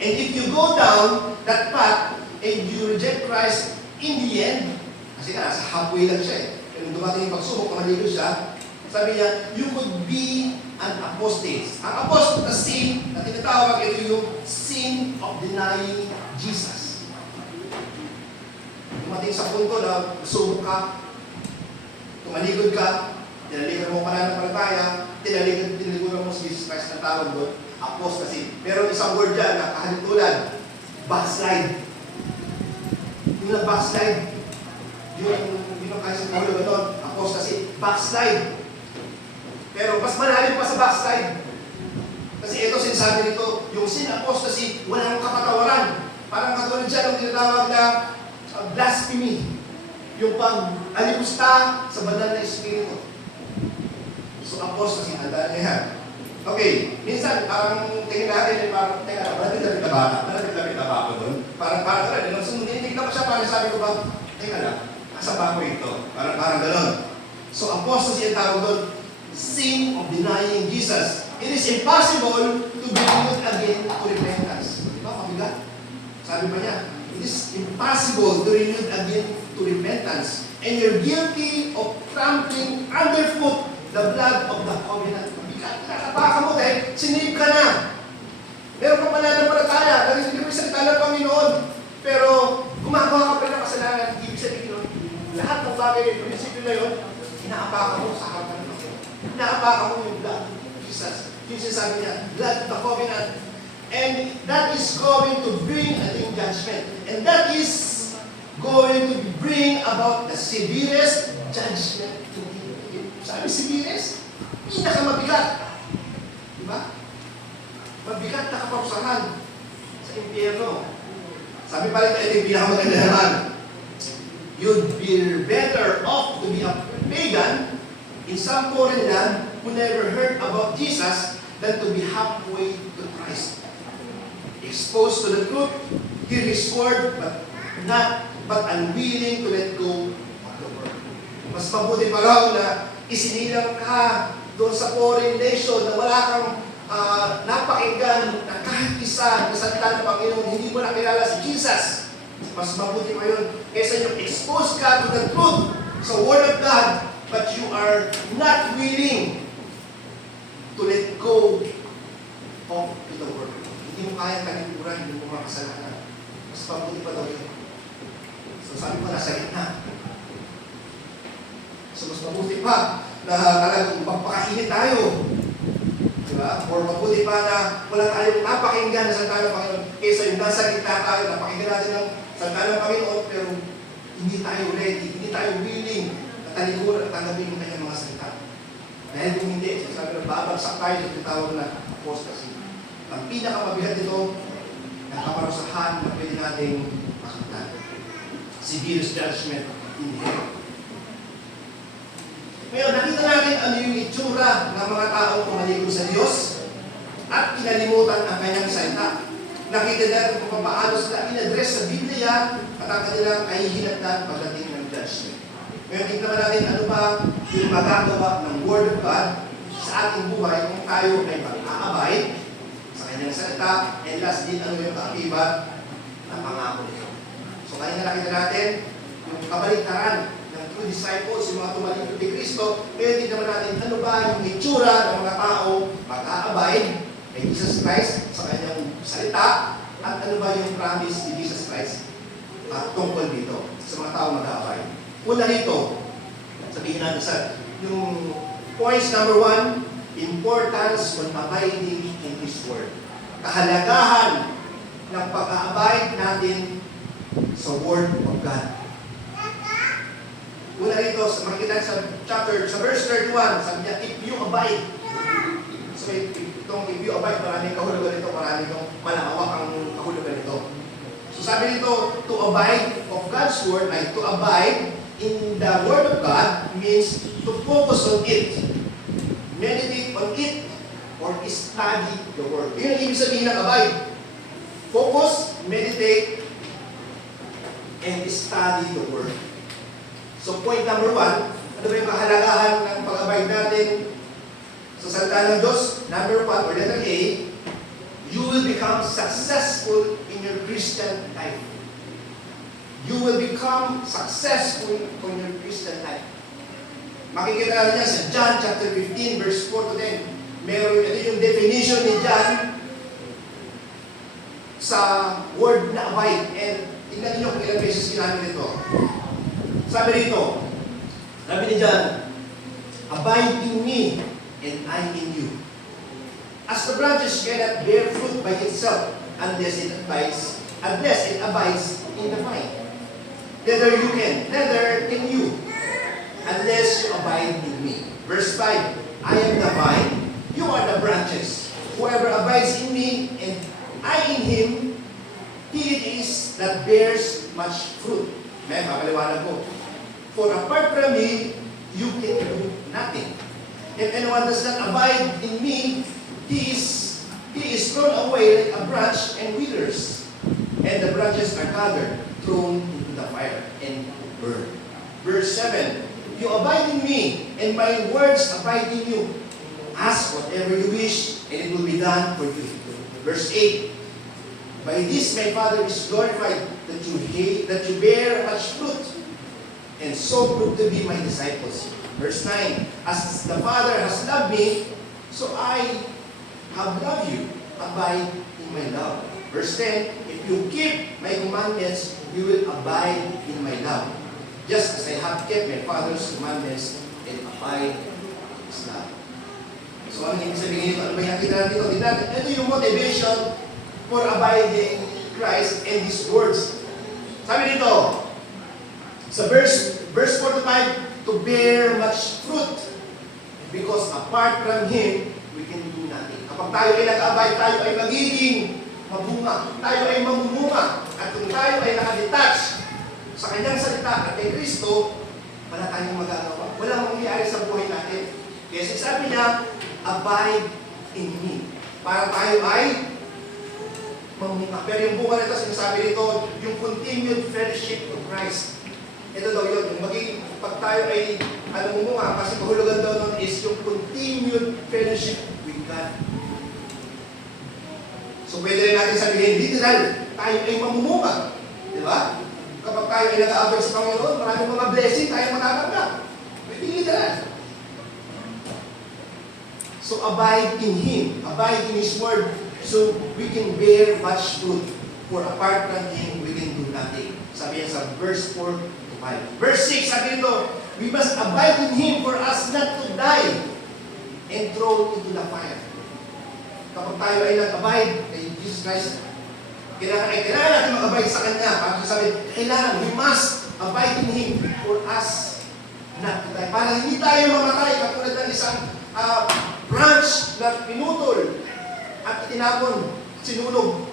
And if you go down that path and you reject Christ in the end, kasi nga, nasa halfway lang siya eh. Kung dumating yung pagsubok, kamaligo siya, sabi niya, you could be an apostate. Ang apostasy na tinatawag, ito yung sin of denying Jesus. Dumating sa punto na subok ka, tumaligod ka, tinaligan mo pananampalataya, tinaligan mo si Jesus Christ na tawag doon, apostasy. Pero isang word dyan na kahalintulad, backslide. Yung na-backslide, yung kahit sa Paulo ba doon, apostasy, backslide. Pero mas malalim pa sa backslide. Kasi ito sinasabi nito, yung sin apostasy, walang kapatawaran. Parang katulad siya ng tinatawag na blasphemy. Yung pag-alipusta sa banal na espiritu. So apostasy, handa niya yan. Okay, minsan parang tingin natin, parang teka, malapit na ba ako doon? Parang gano'n. So ninitig na pa siya, parang sabi ko ba, teka lang, asa ba ako ito? Parang gano'n. So apostasy ang tawag doon, sin of denying Jesus. It is impossible to be renewed again to repentance. Di ba, mabigat? Sabi pa niya, it is impossible to renew again to repentance. And you're guilty of trampling underfoot the blood of the covenant. Mabigat, nakabaka mo dahil sinave ka na. Meron ka pananampalataya, dahil hindi mo salita ng Panginoon. Pero gumagawa ka pa ng kasalanan, ibig sabihin nun, lahat ng bagay ng prinsipyo na yun, inaapakan mo sa harapan ng Panginoon. Inaapakan mo yung blood of Jesus. Yung sinasabi niya, blood of the covenant. And that is going to bring a judgment. And that is going to bring about the severest judgment to you. Sabi severest? Pinakamabigat. Diba? Mabigat na kaparusahan sa impyerno. Sabi pa rin, ito yung pinakamaganda naman. You'd be better off to be a pagan in some foreign land who never heard about Jesus than to be halfway to Christ. Exposed to the truth, hear His word, but unwilling to let go of the word. Mas mabuti pa raw na isinilang ka doon sa foreign nation na wala kang napakinggan na kahit isa na salita ng Panginoon, hindi mo nakilala si Jesus. Mas mabuti pa yun kaysa yung expose ka to the truth sa Word of God, but you are not willing to let go of the Word. Hindi mo kaya talikuran yung mga kasalanan. Mas mabuti pa daw yun. So sabi ko, nasa gitna. So mas mabuti pa na talagang magpakainit tayo. Diba? Or mabuti pa na wala tayong napakinggan na salita ng Panginoon kaysa yung nasa gitna tayo, napakinggan natin ng salita ng Panginoon pero hindi tayo ready, hindi tayo willing na talikuran at tanggapin yung kanyang mga salita. Dahil kung hindi, sabi ng babagsak tayo sa tinatawag na apostasy. Ang pinakamabigat nito, ang kaparusahan na pwede nating makamtan. Severest judgment in hell. Ngayon, nakita natin ano yung itsura ng mga taong tumalikod sa Diyos at kinalimutan ang kanyang salita. Nakita natin kung paano sila in-address sa Biblia at ang kanilang kahihinatnan pagdating ng judgment. Ngayon, tignan naman natin ano ba yung magagawa ng Word of God sa ating buhay kung tayo ay mag-aabide sa kanyang salita, and last din ano yung kaakibat ng pangako nito. So, kanina nakita natin yung kabaligtaran ng true disciples, yung mga tumalingkod kay Kristo. Ngayon, tignan naman natin ano ba yung itsura ng mga tao mag-aabide kay Jesus Christ sa kanyang salita, at ano ba yung promise ni Jesus Christ tungkol dito sa mga tao mag-aabide. Una rito, sabihin natin sa yung points number 1, importance on abiding in His Word. Kahalagahan ng pag-aabide natin sa Word of God. Una rito, makikita sa verse 31, sabi niya, if you abide. So, itong if you abide, maraming kahulugan nito, maraming malawak ang kahulugan nito. So, sabi nito, to abide of God's Word, ay to abide in the Word of God means to focus on it, meditate on it, or study the Word. Yun ang ibig sabihin ng abide. Focus, meditate, and study the Word. So point number 1, ano ba yung kahalagahan ng pag-abide natin sa salita ng Diyos? Number 1, or letter A, you will become successful in your Christian life. You will become successful in your Christian life. Makikita niya sa John chapter 15, verse 4 to 10. Meron ito yung definition ni John sa word na abide. And tingnan niyo kung ilang beses ginamit ito. Sabi rito, sabi ni John, abide in me, and I in you. As the branches cannot bear fruit by itself unless it abides in the vine. Neither can you, unless you abide in me. Verse 5, I am the vine, you are the branches. Whoever abides in me, and I in him, he it is that bears much fruit. May papaliwanag ko. For apart from me, you can do nothing. If anyone does not abide in me, he is thrown away like a branch and withers. And the branches are gathered, thrown into the fire, and burned. Verse 7, you abide in me, and my words abide in you. Ask whatever you wish, and it will be done for you. Verse 8, by this my Father is glorified, that you bear much fruit, and so prove to be my disciples. Verse 9, as the Father has loved me, so I have loved you. Abide in my love. Verse 10, if you keep my commandments, you will abide in my love. Just as I have kept my Father's commandments and abide in His love. So, ano yung sabihin nito? Ano ba yung nakita natin dito? Ito yung motivation for abiding in Christ and His words. Sabi dito, sa verse 4 to 5, to bear much fruit. Because apart from Him, we can do nothing. Kapag tayo ay nag-abide, tayo ay magiging mabunga. Tayo ay mamumunga. At kung tayo ay nakadetach sa kanyang salita at kay Kristo, wala tayong magagawa. Walang mangyayari sa buhay natin. Kaya sabi niya, abide in me. Para tayo ay mamunga. Pero yung bunga nito, sinasabi nito, yung continued fellowship of Christ. Ito daw yun, yung maging, pag tayo ay mamunga, kasi kahulugan daw nun is yung continued fellowship with God. So pwede rin natin sabihin, literal, tayo ay mamumunga. Di ba? Kapag tayo ay nag-aabay sa Panginoon, maraming mga blessing tayo matatanggap. Pwede literal. So abide in Him, abide in His Word, so we can bear much fruit. For apart from Him, we can do nothing. Sabi niya sa verse 4 to 5. Verse 6, sabi nito, we must abide in Him for us not to die and thrown into the fire. Kapag tayo ay nag-abide kay Jesus Christ, kailangan natin mag-abide sa Kanya. Para sabi, kailangan, we must abide in Him for us not to die. Para hindi tayo mamatay, katulad ng isang branch na pinutol at itinapon, sinunog.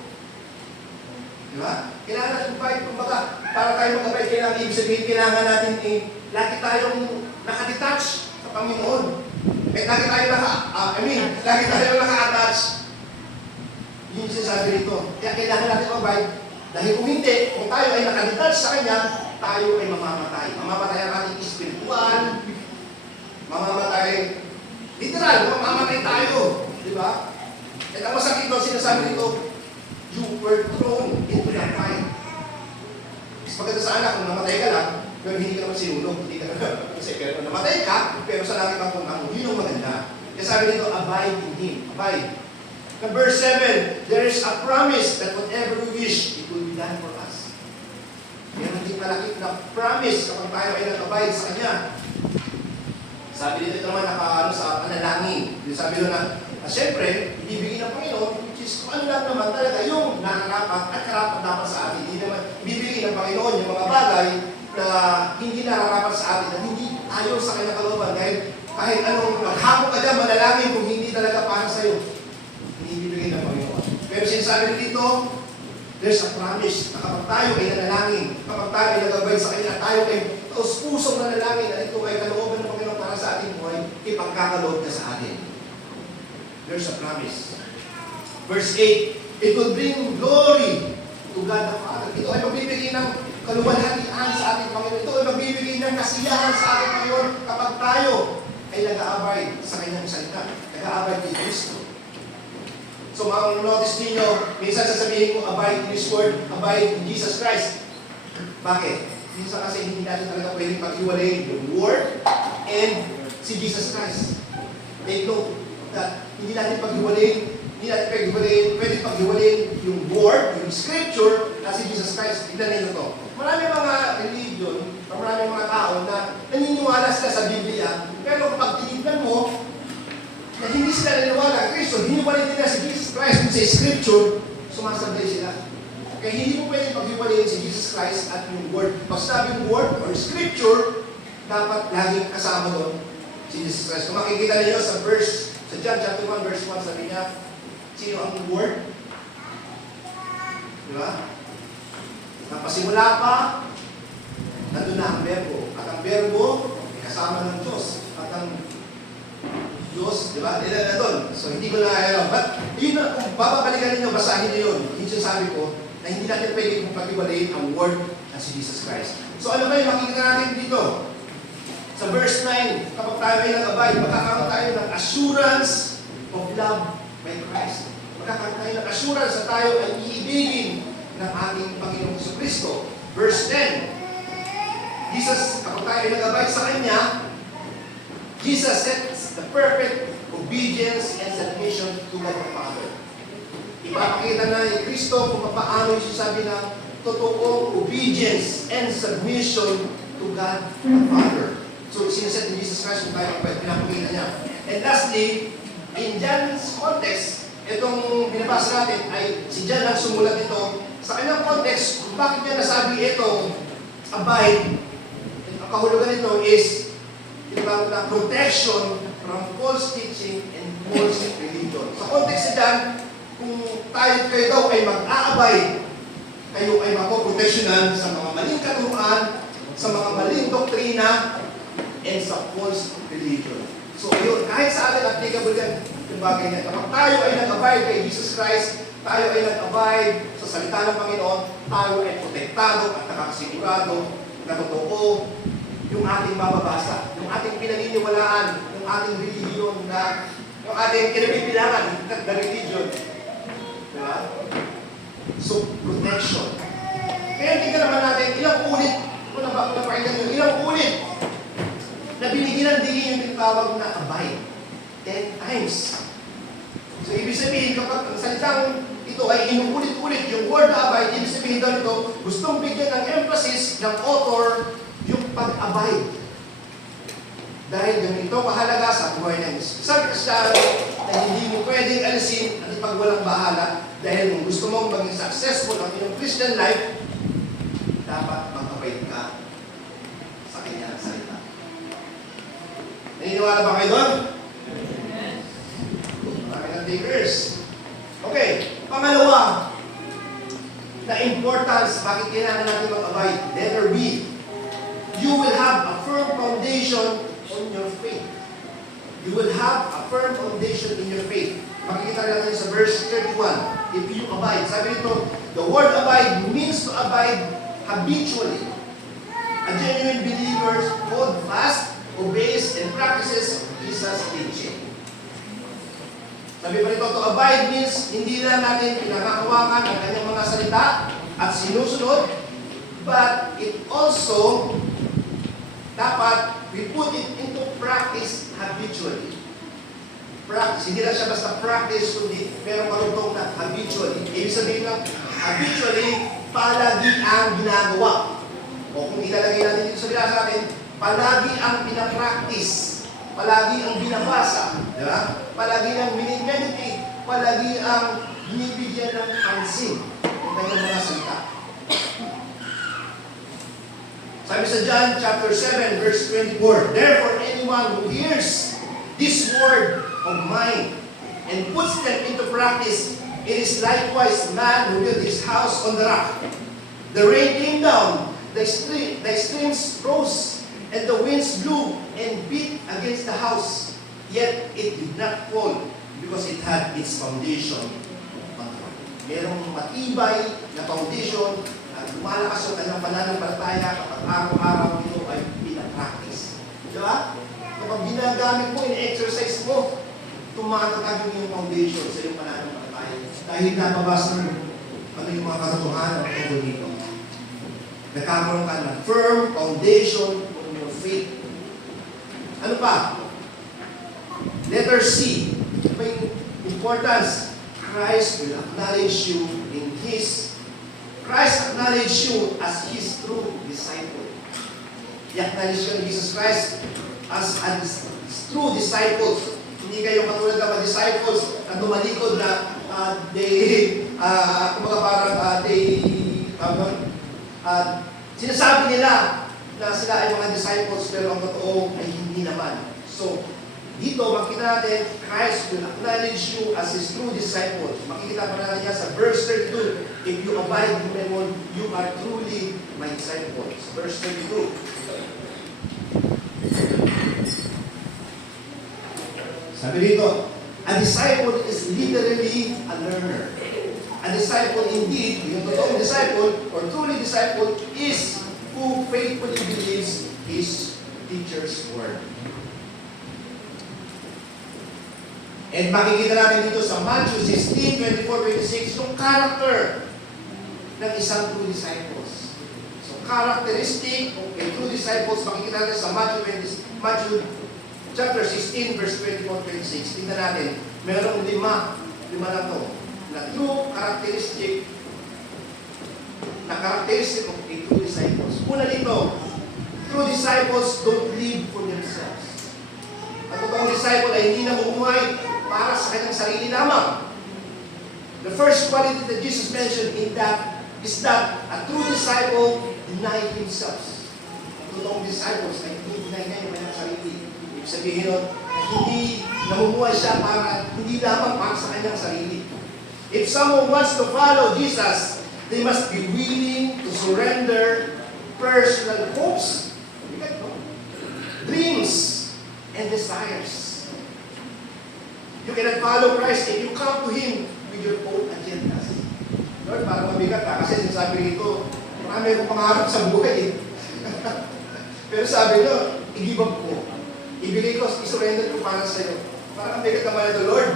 Diba? Kailangan natin fight, kumbaga, para tayo mag-abide, kailangan ibig sabihin, kailangan natin lagi tayong nakadetach sa Panginoon. Lagi tayo lagi tayo naka-attach Yun yung sinasabi rito. Kaya kailangan natin mag-abide. Dahil kung hindi, kung tayo ay nakadetach sa Kanya, tayo ay mamamatay. Mamamatay ang ating spiritual, mamamatay, literal, mamamatay tayo. Di ba? At ang masakit doon, sinasabi rito, you were thrown into the fire. Maganda sa anak, kung namatay ka lang, pero hindi ka naman sinulog, hindi ka naman, kasi pero namatay ka, pero sa langit ang punang mo, yun ang maganda. Kaya sabi nito, abide in Him, abide. In verse 7, there is a promise that whatever we wish, it will be done for us. Meron din malaki na promise kapag tayo ay nag-abide sa Kanya. Sabi dito naman sa panalangin. Sabi doon na siyempre, ibibigay ng Panginoon, which is kung ano lang naman talaga yung nararapat at karapat dapat sa atin. Hindi naman ibibigay ng Panginoon yung mga bagay na hindi nararapat sa atin at hindi tayo sa Kanya kalooban. Kahit anong maghapon ka dyan, manalangin kung hindi talaga para sa'yo. Ibibigay ng Panginoon. Pero sinasabi dito, there's a promise na kapag tayo ay nanalangin, kapag tayo ay nagabay sa Kanya, tayo ay pusong nanalangin at ito ay kalooban ng Panginoon para sa ating buhay, ipagkakaloob niya sa atin. There's a promise. Verse 8, it will bring glory to God the Father. Ito ay magbibigay ng kaluwalhatian sa ating Panginoon. Ito ay magbibigay ng kasiyahan sa ating Panginoon kapag tayo ay nag-aabay sa Kanyang salita. Nag-aabay kay Kristo. So, notice ninyo, minsan sasabihin ko, abide in His Word, abide in Jesus Christ. Bakit? Minsan kasi hindi natin talaga pwedeng pag-iwalay yung Word and si Jesus Christ. Take note that hindi natin pag-iwalay, pwedeng pag-iwalay yung Word, yung Scripture, at si Jesus Christ. Tignan ninyo to. Maraming mga religion, maraming mga tao na naniniwala sila sa Biblia, pero pag tinignan mo, na hindi sila naniniwala kay Kristo, hiniwalay nila si Jesus Christ sa Scripture, sumasabay sila. Kaya hindi mo pwede pag-hiwalayin si Jesus Christ at yung Word. Pag sabi yung Word or Scripture, dapat laging kasama doon si Jesus Christ. Kung makikita niyo sa verse, sa John chapter 1, verse 1, sabi niya, sino ang Word? Di ba? Napasimula pa, nandun na ang Verbo. At ang Verbo, ay kasama ng Diyos. At ang Diyos, di ba? Nila na doon. So, hindi ko na alam. But, yun na, kung bababalikan ninyo, basahin niyo yun. Yun sabi ko, na hindi natin pwede kung pag-iwalayin ang Word at si Jesus Christ. So, ano ba yung makikita natin dito? Sa verse 9, kapag tayo ay nag-abide, magkakaroon tayo ng assurance of love by Christ. Magkakaroon tayo ng assurance na tayo ay iibigin ng ating Panginoong Kristo. Verse 10, Jesus, kapag tayo ay nag-abide sa Kanya, Jesus sets the perfect obedience and submission to God the Father. Ipapakita na ni Kristo kung paano yung sabi na totoong obedience and submission to God the Father. So, sinaset ni Jesus Christ kung tayo pinapakita niya. And lastly, in John's context, itong binabasa natin ay si John ang sumulat ito. Sa kanyang context, kung bakit niya nasabi itong abide, ang kahulugan nito is tinatawag na protection from false teaching and false religion. Sa context niyan, kung kayo daw ay mag-aabay, kayo ay mapoproteksyonan sa mga maling katuruan, sa mga maling doktrina, and sa false religion. So yun, kahit sa atin applicable yan yung bagay niya. Kapag tayo ay nag-abide kay Jesus Christ, tayo ay nag-abide sa salita ng Panginoon, tayo ay protektado at nakakasigurado na totoo yung ating mababasa, yung ating pinaniniwalaan, yung ating religion na, yung ating kinabibilangan na religion. Diba? So, protection. Kaya tingnan naman natin, ilang ulit, kung napakinggan nyo, ilang ulit na binigyan ng diin yung tinatawag na abide. 10 times. So, ibig sabihin, kapag ang salitang ito ay inuulit-ulit yung word na abide, ibig sabihin daw ito, gustong bigyan ng emphasis ng author yung pag-abide. Dahil ganito kahalaga sa buhay ng isang Kristiyano na hindi mo pwedeng alisin at ipagwalang bahala dahil kung gusto mong maging successful ang iyong Christian life, dapat mag-abide ka sa kanyang salita. Naniniwala ba kayo doon? Marami ng takers. Okay, pangalawa na importance, bakit kailangan natin mag-abide? Letter B. You will have a firm foundation on your faith. You will have a firm foundation in your faith. Makikita natin sa verse 31. If you abide. Sabi nito, the word abide means to abide habitually. A genuine believer hold fast, obeys, and practices Jesus' teaching. Sabi pa rito, to abide means hindi na natin pinakahawakan ang kanyang mga salita at sinusunod, but it also dapat we put it into practice habitually. Practice, hindi lang siya basta practice, kundi pero marunong na habitually. Ibig sabihin ng habitually, palagi ang ginagawa. O kung ilalagay natin dito sa bila sa atin, palagi ang pinapractice, palagi ang binabasa, di ba? Palagi ang minimeditate, palagi ang binibigyan ng pansin ng kanyang mga salita. Sabi sa John chapter 7 verse 24, therefore anyone who hears this word of mine and puts them into practice, it is likewise man who built his house on the rock. The rain came down, the streams rose, and the winds blew and beat against the house. Yet it did not fall because it had its foundation on the rock. Merong matibay na foundation at lumalakas ang kanyang pananampalataya kapag araw-araw ito ay pinapractice. Diba? Kapag ginagamit mo, in-exercise mo, tumatatag yung foundation sa iyong pananampalataya. Dahil nababasa mo ano yung mga katotohanan ng tungkol dito. Nagkakaroon ka ng firm foundation on your faith. Ano pa? Letter C. May importance. Christ will acknowledge you in His. Christ acknowledge you as His true disciple. I-acknowledge you in Jesus Christ as true disciples. Hindi kayo katulad ng mga disciples na tumalikod na sinasabi nila na sila ay mga disciples pero ang totoo ay hindi naman. So, dito makikita natin, Christ will acknowledge you as His true disciples. Makikita pa natin yan sa verse 32, if you abide in my word, you are truly my disciples. Verse 32. Sabi dito, a disciple is literally a learner. A disciple indeed, yung totoong disciple or truly disciple is who faithfully believes his teacher's word. And makikita natin dito sa Matthew 16, 24, 26, yung character ng isang true disciples. So, characteristic of a true disciples, makikita natin sa Matthew chapter 16, verse 24, 26. Tingnan natin, mayroong lima na to, na true characteristic of a true disciples. Una dito, true disciples don't live for themselves. Ang totoong disciple ay hindi namumuhay para sa kanyang sarili lamang. The first quality that Jesus mentioned in that is that a true disciple denies himself. Ang totoong disciples ay hindi deny niya yung kanyang sarili. Ibig sabihin nun, hindi namumuhay siya hindi lamang para sa kanyang sarili. If someone wants to follow Jesus, they must be willing to surrender personal hopes, dreams, and desires. You cannot follow Christ if you come to Him with your own agendas. Lord, parang mabigat ha, kasi sinasabi rito, marami akong pangarap sa buhay. Pero sabi nyo, i-give up ko. Ibigay ko, isurrender ko para sa iyo. Parang mabigat naman ito, Lord.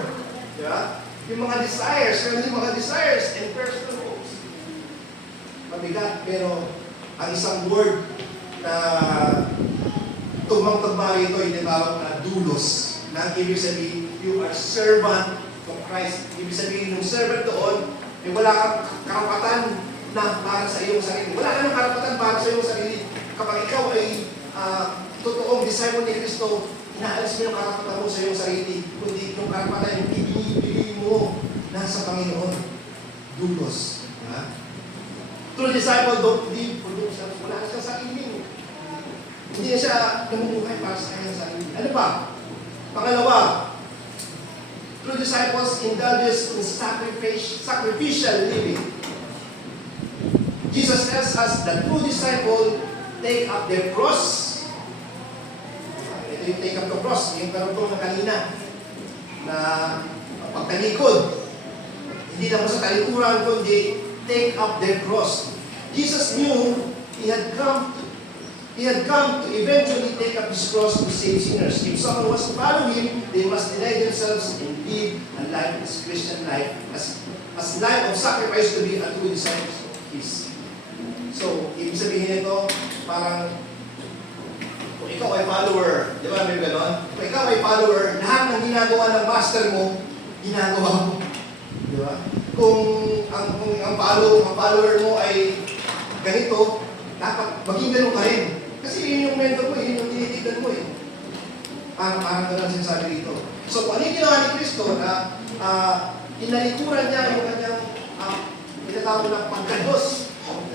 Diba? Yung mga desires, yung mga desires and personal hopes. Mabigat, pero ang isang word na tugmang-tugma rito, yung tinatawag na doulos. Na ibig sabihin, you are servant of Christ. Ibig sabihin, yung servant doon, wala kang karapatan na para sa iyong sarili. Wala kang karapatan para sa iyong sarili. Kapag ikaw ay totoong disciple ni Kristo, inaalis mo yung karapatan mo sa iyong sarili, kundi yung karapatan yung ibinibigay mo nasa Panginoon. Doulos. True disciple don't live for themselves. Wala na siya sarili. Hindi na siya namumuhay para sa kanyang sarili. Ano ba? Pangalawa, true disciples indulges in sacrificial living. Jesus tells us that true disciple take up their cross. Ito yung take up the cross, yung karugtong na kanina, na pagtalikod. Hindi lang sa talikuran, kundi take up their cross. Jesus knew He had come to eventually take up His cross to save sinners. If someone wants to follow Him, they must deny themselves and live a life as Christian life, as life of sacrifice to be a true disciples of His. So, ibig sabihin nito, parang kung ikaw ay follower, di ba may ganon? Kung ikaw ay follower, lahat ng ginagawa ng master mo, ginagawa mo. Di ba? Kung ang follower mo ay ganito, dapat maging ganun ka rin. Kasi yun yung mentor mo, yun yung tinitignan mo eh. Parang ganun sinasabi dito. So, kung ano yung ginawa ni Kristo na inalikuran niya yung kanyang tinatawag ng pagkados.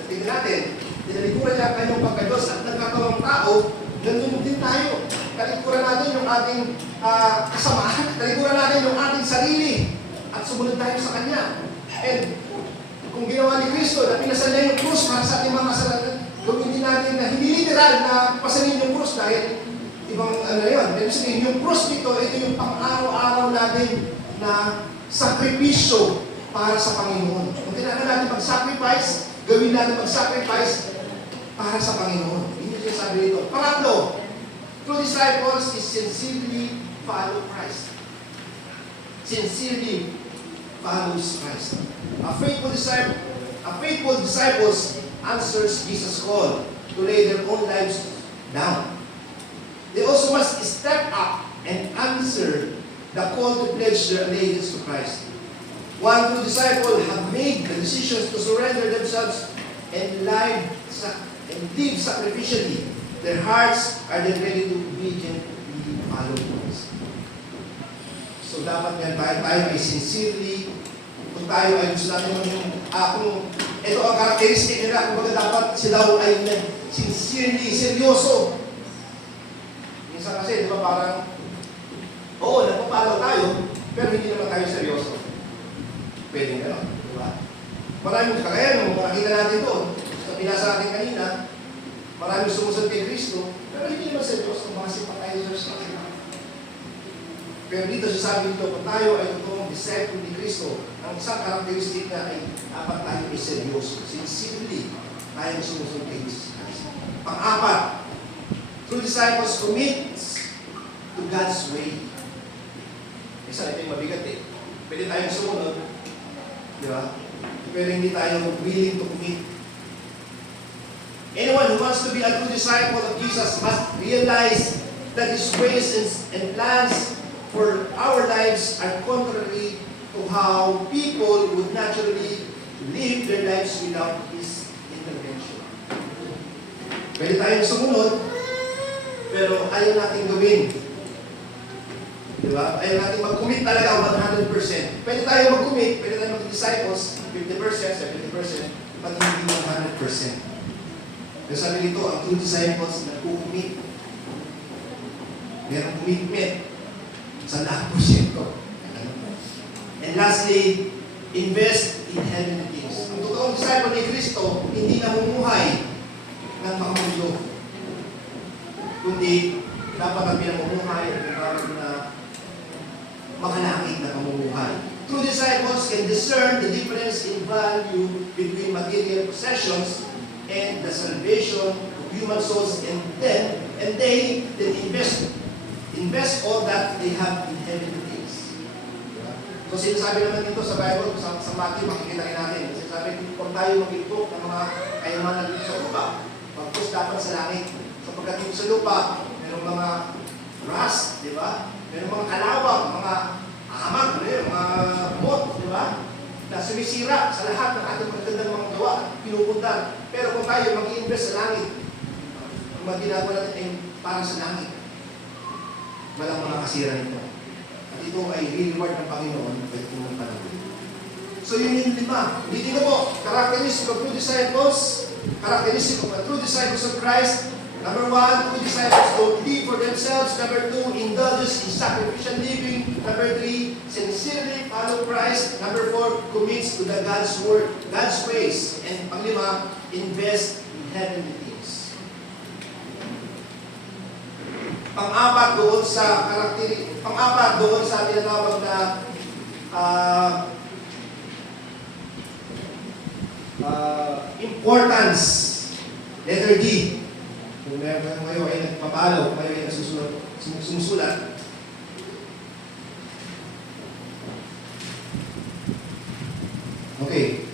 Tingnan natin, inalikuran niya ang kanyang pagkados at nagkakawang tao, ganun din tayo. Talikuran natin yung ating kasamaan, talikuran natin yung ating sarili at sumunod tayo sa Kanya. And kung ginawa ni Kristo na pinasal niya yung krus para sa ating mga kasalanan, gawin din natin na hindi literal na pasalin yung krus dahil ibang yun. Pero sabihin, yung krus dito, ito yung pang-araw-araw natin na sakripisyo para sa Panginoon. Kung kailangan natin mag-sacrifice, gawin natin mag-sacrifice para sa Panginoon. Hindi siya sabi dito. Pangatlo, true disciples is sincerely follow Christ. Sincerely follows Christ. A faithful disciples answers Jesus' call to lay their own lives down. They also must step up and answer the call to pledge their allegiance to Christ. One true disciple have made the decisions to surrender themselves and live sacrificially. Their hearts are then ready to obediently follow Christ. So dapat yan tayo ay sincerely, kung tayo ay gusto natin kung ito ang karakteristik nila, kung dapat sila ay sincerely, seryoso. Minsan kasi, di ba parang, oo, nagpapalaw tayo, pero hindi naman tayo seryoso. Pwede nga, di ba? Maraming kagaya nung makakita natin doon, sa pinasa natin kanina, maraming sumusunod kay Kristo, pero hindi naman seryoso, mga sympathizers na sila. Pero dito sasabi nito, kung tayo ay totoong disciple ni Kristo, ang isang karakteristik na ay dapat tayo ay seryoso. Sincerely, tayo sumusunod kay Jesus Christ. Pang-apat, true disciples commit to God's way. Isa, ito yung mabigat eh. Pwede tayong sumunod, di ba? Pero hindi tayo willing to commit. Anyone who wants to be a true disciple of Jesus must realize that His ways and plans for our lives are contrary to how people would naturally live their lives without His intervention. Pwede tayong sumunod, pero ayaw natin gawin. Diba? Ayaw natin mag-commit talaga 100%. Pwede tayo mag-commit, pwede tayo mag-disciples, 50%, 70%, but hindi 100%. Pero sabi dito, ang true disciples nagko-commit. Merong commitment sa lahat porsyento. And lastly, invest in heavenly things. Ang totoong disciple ni Kristo, hindi namumuhay ng pangmundo. Kundi, dapat ang pinamumuhay at dapat na makalangit na pamumuhay. True disciples can discern the difference in value between material possessions and the salvation of human souls, and they invest all that they have in heavenly things. So sinasabi naman dito sa Bible, sa Matthew, makikita rin natin. Sinasabi, kung tayo mag-ipok ng mga kayamanan dito sa lupa, pagpus dapat sa langit. Kapag dito sa lupa, mayroong mga rust, di ba? Mayroong mga kalawang, mga ahamag, mga bot, di ba? Na sumisira sa lahat ng ating magagandang mga gawa, pinupuntan. Pero kung tayo mag-i-invest sa langit, ang mga ginagawa natin ay para sa langit. Walang mga kasira nito. At ito ay reward ng Panginoon at ng panahon. So yun yung lima. Hindi ko po, characteristic of true disciples, characteristic of true disciples of Christ. Number 1, true disciples don't live for themselves. Number 2, indulges in sacrificial living. Number 3, sincerely follow Christ. Number 4, commits to the God's word, God's ways. And panglima, invest in heavenly things. Pang-apat doon sa tinatawag na Importance. Letter D. Kung meron kayo ay nagpapalo, kung kayo ay sumusulat. Okay.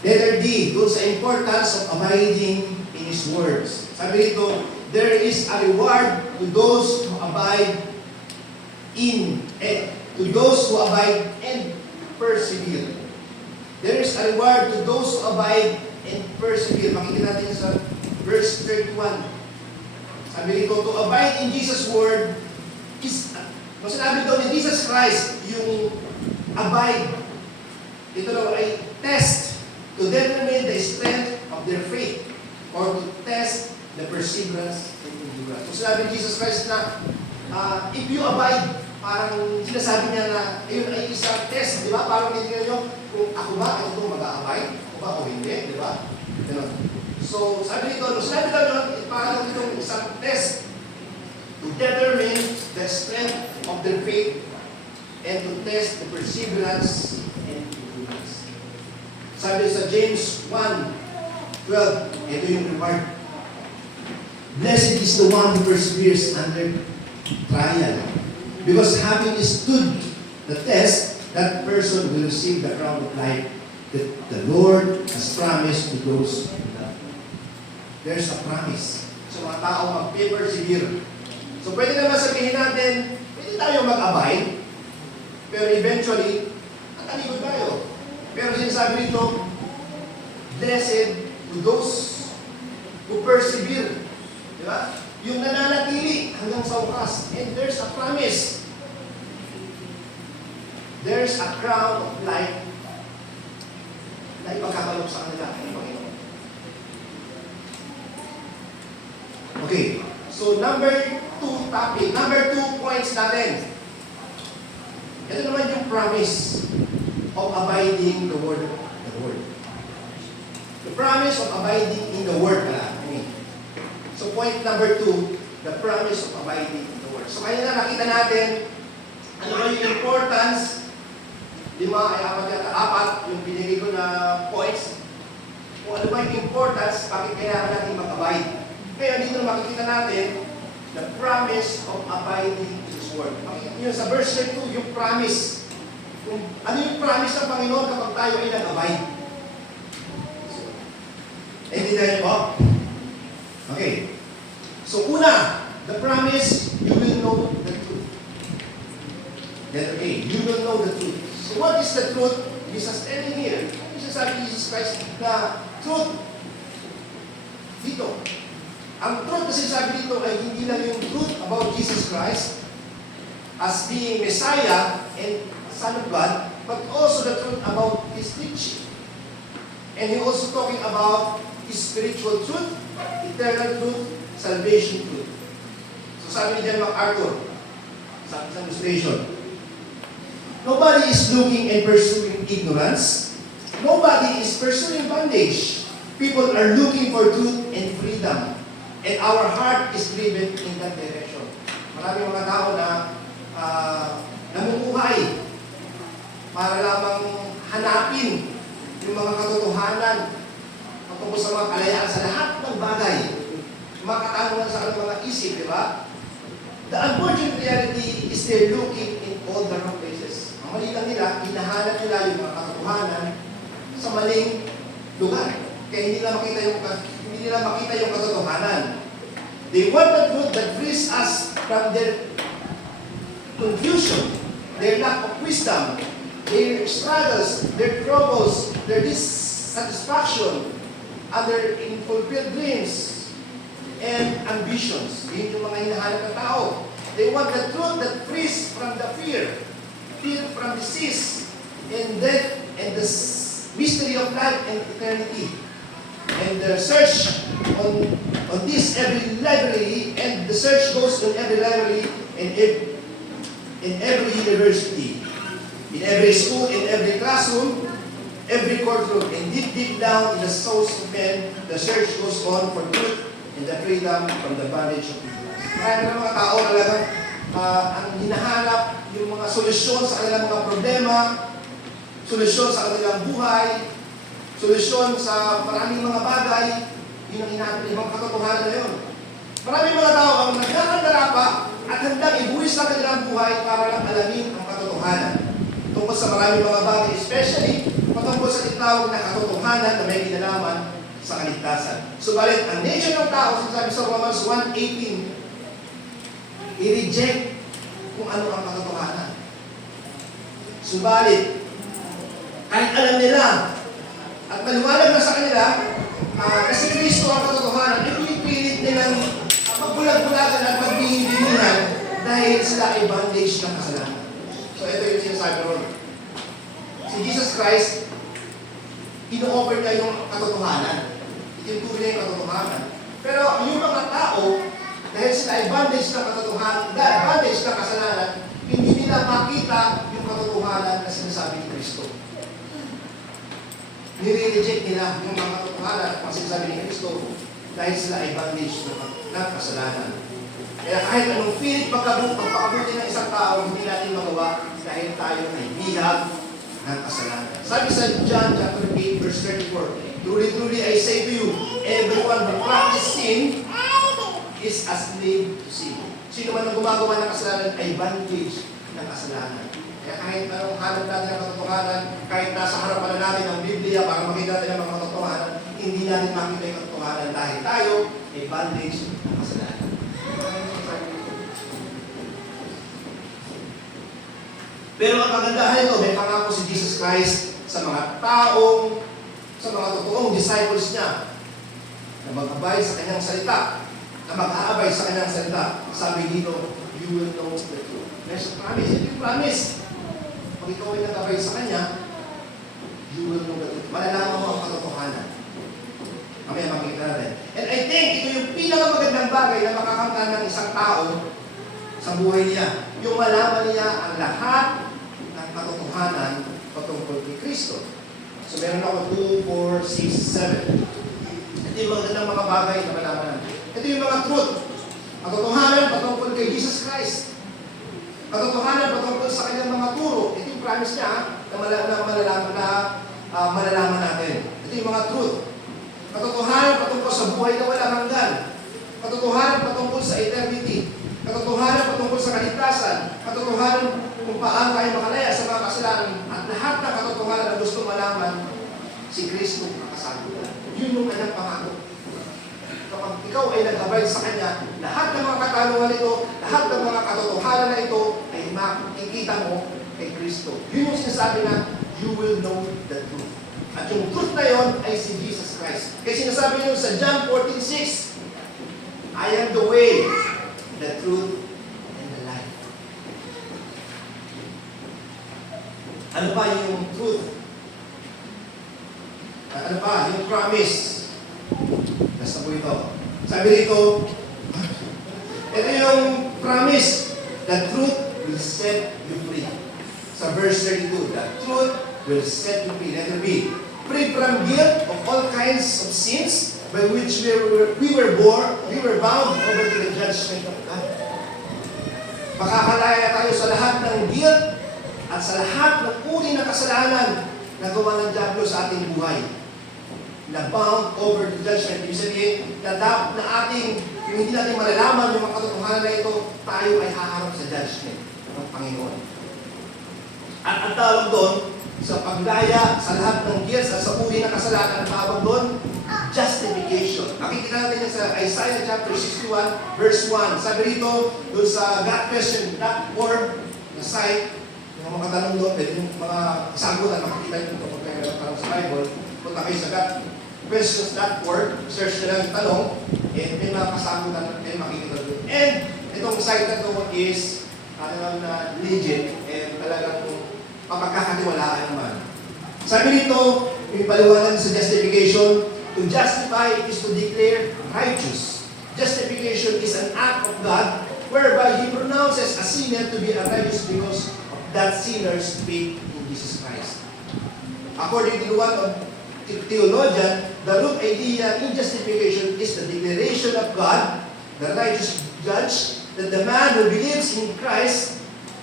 Letter D, doon sa importance of abiding in His words. Sabi dito, there is a reward to those who abide to those who abide and persevere. There is a reward to those who abide and persevere. Makikita natin sa verse 31. Sabi dito, to abide in Jesus' word is, kung sinabi daw ni Jesus Christ, yung abide, ito daw ay test to determine the strength of their faith or to test the perseverance and endurance. So sinabi ni Jesus Christ na if you abide, parang sinasabi niya na ayun ay isang test, di ba? Parang hindi nyo kung ako ba, ito mag-a-abide, ako ba o hindi, di ba? Ganun. So sabi nito, nung sinabi daw yun, parang itong isang test to determine the strength of their faith and to test the perseverance and endurance. Sabi sa James 1:12, ito yung reward. Blessed is the one who perseveres under trial, because having stood the test, that person will receive the crown of life that the Lord has promised to those who love Him. There's a promise sa mga tao mag-persevere. So pwede naman sabihin natin, pwede tayo mag-abide, pero eventually, tatalikod tayo. Pero sinasabi nito, blessed to those who persevere. Di ba? Yung nananatili hanggang sa wakas. And there's a promise. There's a crown of life na ipagkakalog sa kanila ng Panginoon. Okay. So, number 2 topic. Number 2 points natin. Ito naman yung promise of abiding the Word. The promise of abiding in the Word. So point number 2, the promise of abiding in the Word. So kanina nakita natin ano yung importance, 5 ay 4 yung binigay ko na points. Kung ano ba yung importance, bakit kailangan natin mag-abide. Kaya dito makikita natin the promise of abiding in His Word. Makikita nyo sa verse 2, yung promise. Kung ano yung promise ng Panginoon kapag tayo ay nag-abide. Naintindihan niyo po? Okay. So una, the promise, you will know the truth. Letter A, you will know the truth. So what is the truth? Jesus telling here. Jesus sabi ni Jesus Christ na truth. Dito. Ang truth kasi sabi dito ay hindi lang yung truth about Jesus Christ as being Messiah and Son of God, but also the truth about His teaching. And He also talking about His spiritual truth, eternal truth, salvation truth. So sabi ni John MacArthur sa isang illustration, nobody is looking and pursuing ignorance. Nobody is pursuing bondage. People are looking for truth and freedom. And our heart is driven in that direction. Maraming mga tao na namumuhay para lamang hanapin yung mga katotohanan patungkol sa mga kalayaan sa lahat ng bagay. Mga katanungan sa ating mga isip, di ba? The unfortunate reality is they're looking in all the wrong places. Ang mali lang nila, hinahanap nila yung mga katotohanan sa maling lugar. Kaya hindi nila makita yung katotohanan. They want the truth that frees us from their confusion, their lack of wisdom, their struggles, their troubles, their dissatisfaction, and their unfulfilled dreams and ambitions. Yun yung mga hinahanap ng tao. They want the truth that frees from the fear from disease and death and the mystery of life and eternity. And the search on this every library, and the search goes on every library and in every university, in every school, in every classroom, every courtroom, and deep down in the souls of men, the search goes on for truth and the freedom from the bondage of ignorance. Marami ng mga tao talaga ang hinahanap yung mga solusyon sa kanilang mga problema, solusyon sa kanilang buhay, solusyon sa maraming mga bagay, yun ang hinahanap ng mga katotohanan na yun. Maraming mga tao ang nagkakandara pa at handang ibuwis sa kanilang buhay para lang alamin ang katotohanan tungkol sa maraming mga bagay, especially patungkol sa tinatawag na katotohanan na may kinalaman sa kaligtasan. Subalit, ang nature ng tao, sinasabi sa Romans 1:18, i-reject kung ano ang katotohanan. Subalit, kahit alam nila at maliwanag na sa kanila, kasi Kristo ang katotohanan, ay pinipilit nilang magbulag-bulagan at magbihing-bihingan dahil sila ay bondage ng kasalanan. So ito yung sinasabi ron. Si Jesus Christ, ino-offer niya yung katotohanan. Itinturi niya yung katotohanan. Pero yung mga tao, dahil sila ay bondage ng katotohanan, dahil bondage ng kasalanan, hindi nila makita yung katotohanan na sinasabi ni Kristo. Nire-reject nila yung mga katotohanan ang sinasabi ni Kristo dahil sila ay bondage ng kasalanan. Kaya kahit anong pilit pagpakabuti ng isang tao, hindi natin magawa dahil tayo ay bihag ng kasalanan. Sabi sa John chapter 8, verse 34, Truly, truly, I say to you, everyone who practices sin is a slave to sin. Sino man ang gumagawa ng kasalanan ay bondage ng kasalanan. Kaya kahit anong hanap natin ang katotohanan, kahit nasa harapan na natin ang Biblia para makita natin ang mga katotohanan, hindi natin makita yung katotohanan dahil tayo ay bondage ng kasalanan. Pero ang kagandahan ito, may pangako si Jesus Christ sa mga taong, sa mga totoong disciples niya na mag-abay sa kanyang salita, na mag-aabay sa kanyang salita. Sabi dito, you will know the truth. There's a promise. Ito yung promise. Pag ikaw ay nag-abay sa kanya, you will know the truth. Malalaman mo ang katotohanan. Mamaya makikita natin. And I think ito yung pinakamagandang bagay na makakamtan ng isang tao sa buhay niya. Yung malaman niya ang lahat ng katotohanan patungkol kay Kristo. So meron ako 2, 4, 6, 7. Ito yung magandang mga bagay na malaman natin. Ito yung mga truth. Katotohanan patungkol kay Jesus Christ. Katotohanan patungkol sa kanyang mga turo. Ito yung promise niya na malalaman natin. Ito yung mga truth. Katotohanan patungkol sa buhay na walang hanggan. Katotohanan patungkol sa eternity. Katotohanan patungkol sa kaligtasan. Katotohanan kung paano tayo makalaya sa mga kasalanan. At lahat ng katotohanan na gusto malaman, si Kristo ang kasagutan. Yun yung kanyang pangako. Kapag ikaw ay nag-abide sa Kanya, lahat ng mga katanungan ito, lahat ng mga katotohanan na ito, ay makikita mo kay Kristo. Yun yung sinasabi na, you will know the truth. At yung truth na yon ay si Jesus Christ. Kaya sinasabi nyo sa John 14:6, I am the way, the truth, and the life. Ano ba yung truth? Ano ba yung promise? Basta po ito. Sabi rito, ito yung promise, the truth will set you free. Sa verse 32, the truth will set you free. Letter B, free from guilt of all kinds of sins by which we were bound over to the judgment of God. Makakalaya tayo sa lahat ng guilt at sa lahat ng uri ng kasalanan na gawa ng diablo sa ating buhay. Na bound over the judgment. Ibig sabihin, na ating, yung hindi natin malalaman yung mga katotohanan na ito, tayo ay haharap sa judgment ng Panginoon. At ang tawag doon, sa paglaya sa lahat ng guilt at sa uri ng kasalanan, ang tawag doon, justification. Makikita natin yan sa Isaiah chapter 61, verse 1. Sabi rito, doon sa God question, that word, na site, yung mga tanong doon, yung mga sagutan, makikita nyo ito kung kayo parang sa Bible, punta kayo sa God questions that word, search nila yung tanong, and may mga kasagutan kayo makikita doon. And itong site na ito is na legit and talagang mapagkakatiwalaan naman. Sabi nito, yung paliwanag sa justification, to justify is to declare righteous. Justification is an act of God whereby He pronounces a sinner to be a righteous because of that sinner's faith in Jesus Christ. According to one of theologian, the root idea in justification is the declaration of God, the righteous judge, that the man who believes in Christ,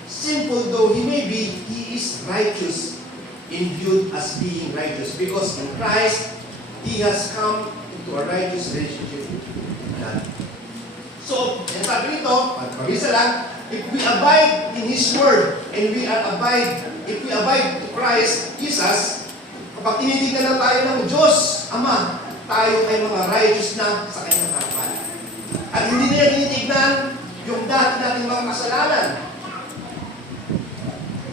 simple though he may be, he is righteous, imbued as being righteous. Because in Christ, he has come into a righteous relationship with God. So, yan sabi nito, pag-pabisa lang, if we abide in His Word, and if we abide to Christ, Jesus, kapag tinitignan na tayo ng Diyos, Ama, tayo ay mga righteous na sa Kanyang harapan. At hindi niya tinitignan yung dati nating mga kasalanan.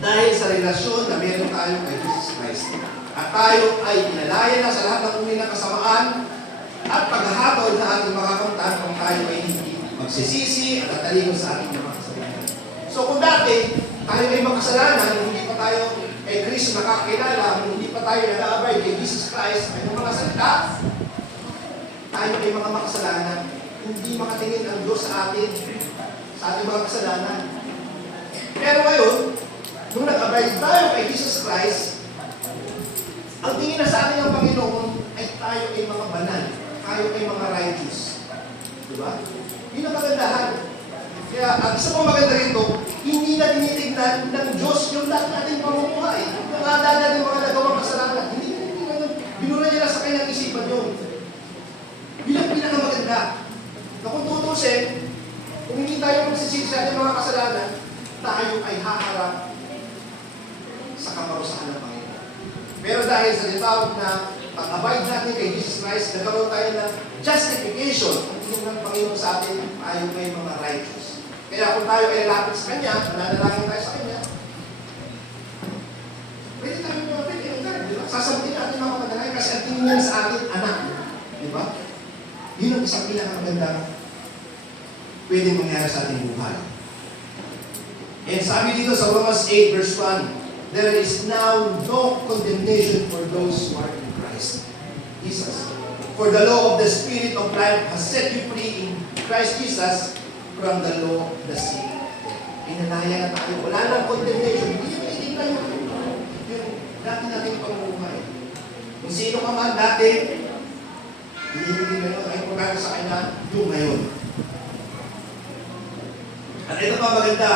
Dahil sa relasyon na meron tayo kay Jesus Christ. At tayo ay pinalaya na sa lahat ng uri ng kasamaan at paghahatol na ating makakamtan kung tayo ay hindi magsisisi at tatalingon sa ating mga kasalanan. So kung dati, tayo ay makasalanan, hindi pa tayo kay Kristo nakakilala, hindi pa tayo nag-aabay kay Jesus Christ, ay mga salita, tayo ay mga makasalanan. Hindi makatingin ang Diyos sa atin, sa ating mga kasalanan. Pero ngayon, nung nag-abay tayo kay Jesus Christ, ang tingin na sa atin ng Panginoon ay tayo ay mga banal, tayo ay mga righteous. Diba? Yun ang kagandahan. Kaya ang isa pang maganda rito, hindi na tinitignan ng Diyos yung lahat nating pamumuhay. Yung adaan natin mga nagawang kasalanan. Hindi na tinitignan. Binura niya lang sa kanyang isipan yun. Yun ang pinakamaganda. Na kung tutusin, kung hindi tayo magsisisi sa ating mga kasalanan, tayo ay haharap sa kamarusahan ng Panginoon. Pero dahil sa litawag na pag-abide natin kay Jesus Christ, nagkaroon tayo ng justification. Ang tingin ng Panginoon sa atin, tayo ay mga righteous. Kaya kung tayo ay lapit sa Kanya, mananalangin tayo sa Kanya, pwede tayo mga pwede, di ba? Sasabihin natin mga mananalangin kasi ang tingin niya sa atin, anak. Di ba? Yun ang isang pinakamagandang pwede mangyari sa ating buhay. And sabi dito sa Romans 8 verse 1, there is now no condemnation for those who are in Christ Jesus. For the law of the Spirit of life has set you free in Christ Jesus from the law of the sin. Pinalaya na tayo. Wala nang condemnation. Hindi na yung dati nating pamumuhay. Kung sino ka man dati, hindi ngayon. Ang importante sa kanya, yung ngayon. At ito pa maganda,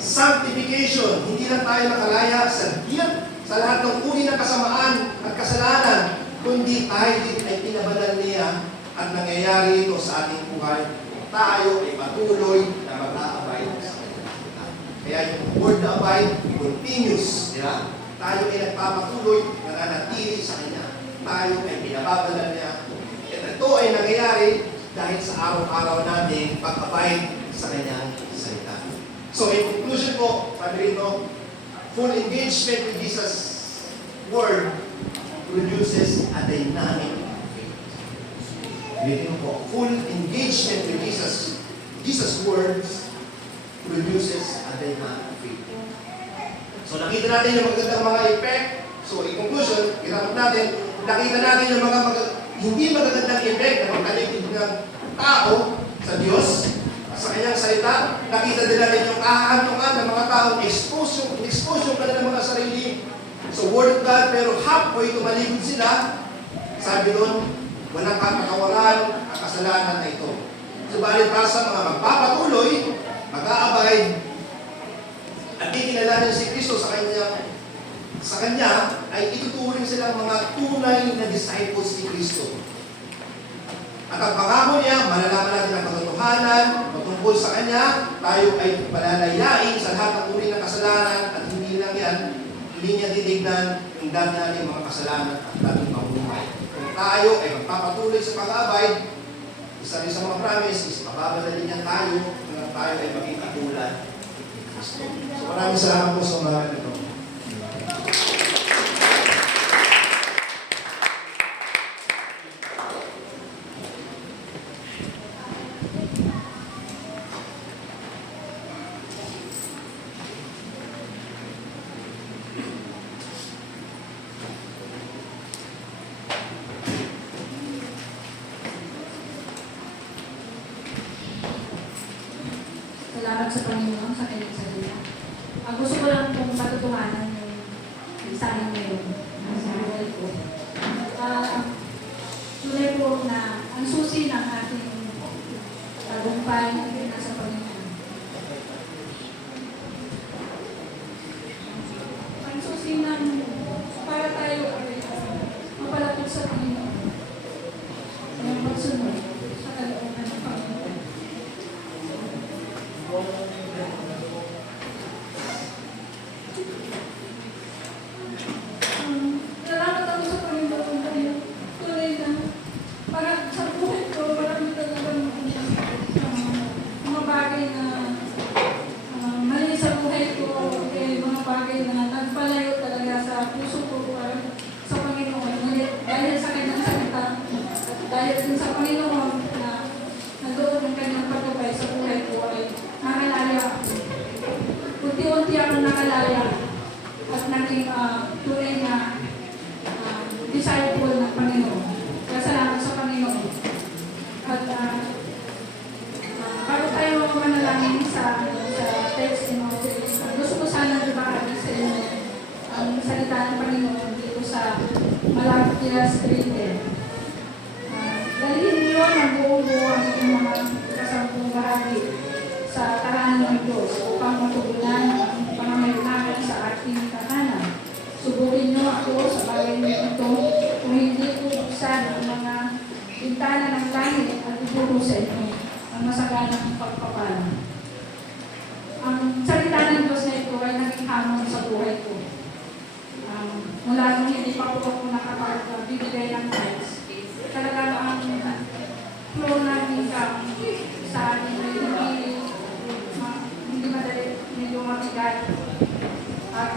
sanctification. Hindi lang tayo nakalaya sa guilt, sa lahat ng uri ng kasamaan at kasalanan, kundi tayo din ay pinabanal niya at nangyayari ito sa ating buhay. Tayo ay patuloy na mag-a-abide sa Kanya. Kaya yung word na abide, continuous. Diba? Tayo ay nagpapatuloy, nananatili sa Kanya. Tayo ay pinababanal niya. At ito ay nangyayari dahil sa araw-araw natin pag-abide sa Kanyang salita. So in conclusion po, sabi rito, full engagement with Jesus' Word produces a dynamic faith. Dito po, full engagement with Jesus' words produces a dynamic faith. So nakita natin yung magandang mga effect. So in conclusion, hirap natin, nakita natin yung mga hindi magagandang effect na pagkaligid ng tao sa Diyos, sa Kanyang salita. Nakita din natin yung kahantungan ng mga taong expose yung kanilang mga sarili sa Word of God, pero halfway tumaligod sila. Sabi doon, walang katakawalan ang kasalanan na ito. Subalit para sa mga magpapatuloy, mag-aabide, at kikilalanin si Kristo sa Kanya, ay ituturing silang mga tunay na disciples ni Kristo. At ang pangako niya, malalaman natin ang katotohanan, matungkol sa Kanya, tayo ay palalayain sa lahat ng uri ng kasalanan, at hindi lang yan, hindi niya titignan yung dami natin mga kasalanan at dating pamumuhay. Kung tayo ay magpapatuloy sa pag-abide, isa rin sa mga promise is mababadali niya tayo na tayo ay maging katulad ni Kristo. So maraming salamat po sa mga ito. Salamat sa Panginoon sa kanyang salita. Ang gusto ko lang pong matutuhanan yung sa akin ngayon, sa buhay ko. Tunay po na ang susi ng ating tagumpay ay nasa Panginoon. bago tayo manalangin sa testimony, gusto ko sana ibahagi sa inyo ang salita ng Panginoon dito sa Malakias 3:10. Dalhin niyo ng buo-buo ang inyong mga kasampung bahagi sa tahanan ng Diyos upang matugunan ang pangangailangan sa ating tahanan. Subukin niyo ako sa bagay na ito kung hindi ko buksan ang mga bintana ng langit at iburo sa inyo ang masaganang pagpapala. Ang salita ng Diyos na ito ay naging hamon sa buhay ko. Mula nung hindi pa po ako nakapagbibigay ng tithes, talaga ang flow ng income sa akin ay hindi madali, medyo mabigat at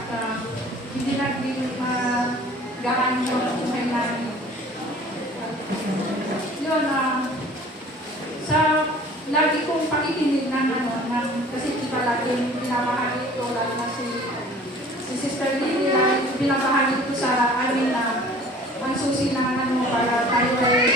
hindi naging magaan yung buhay namin. Yun, sa lagi kong pakikinig ng kasi di ba lagi binabahagi ito, lalo na si Sister Lily, binabahagi ito sa amin na ang susi ng para tayo ay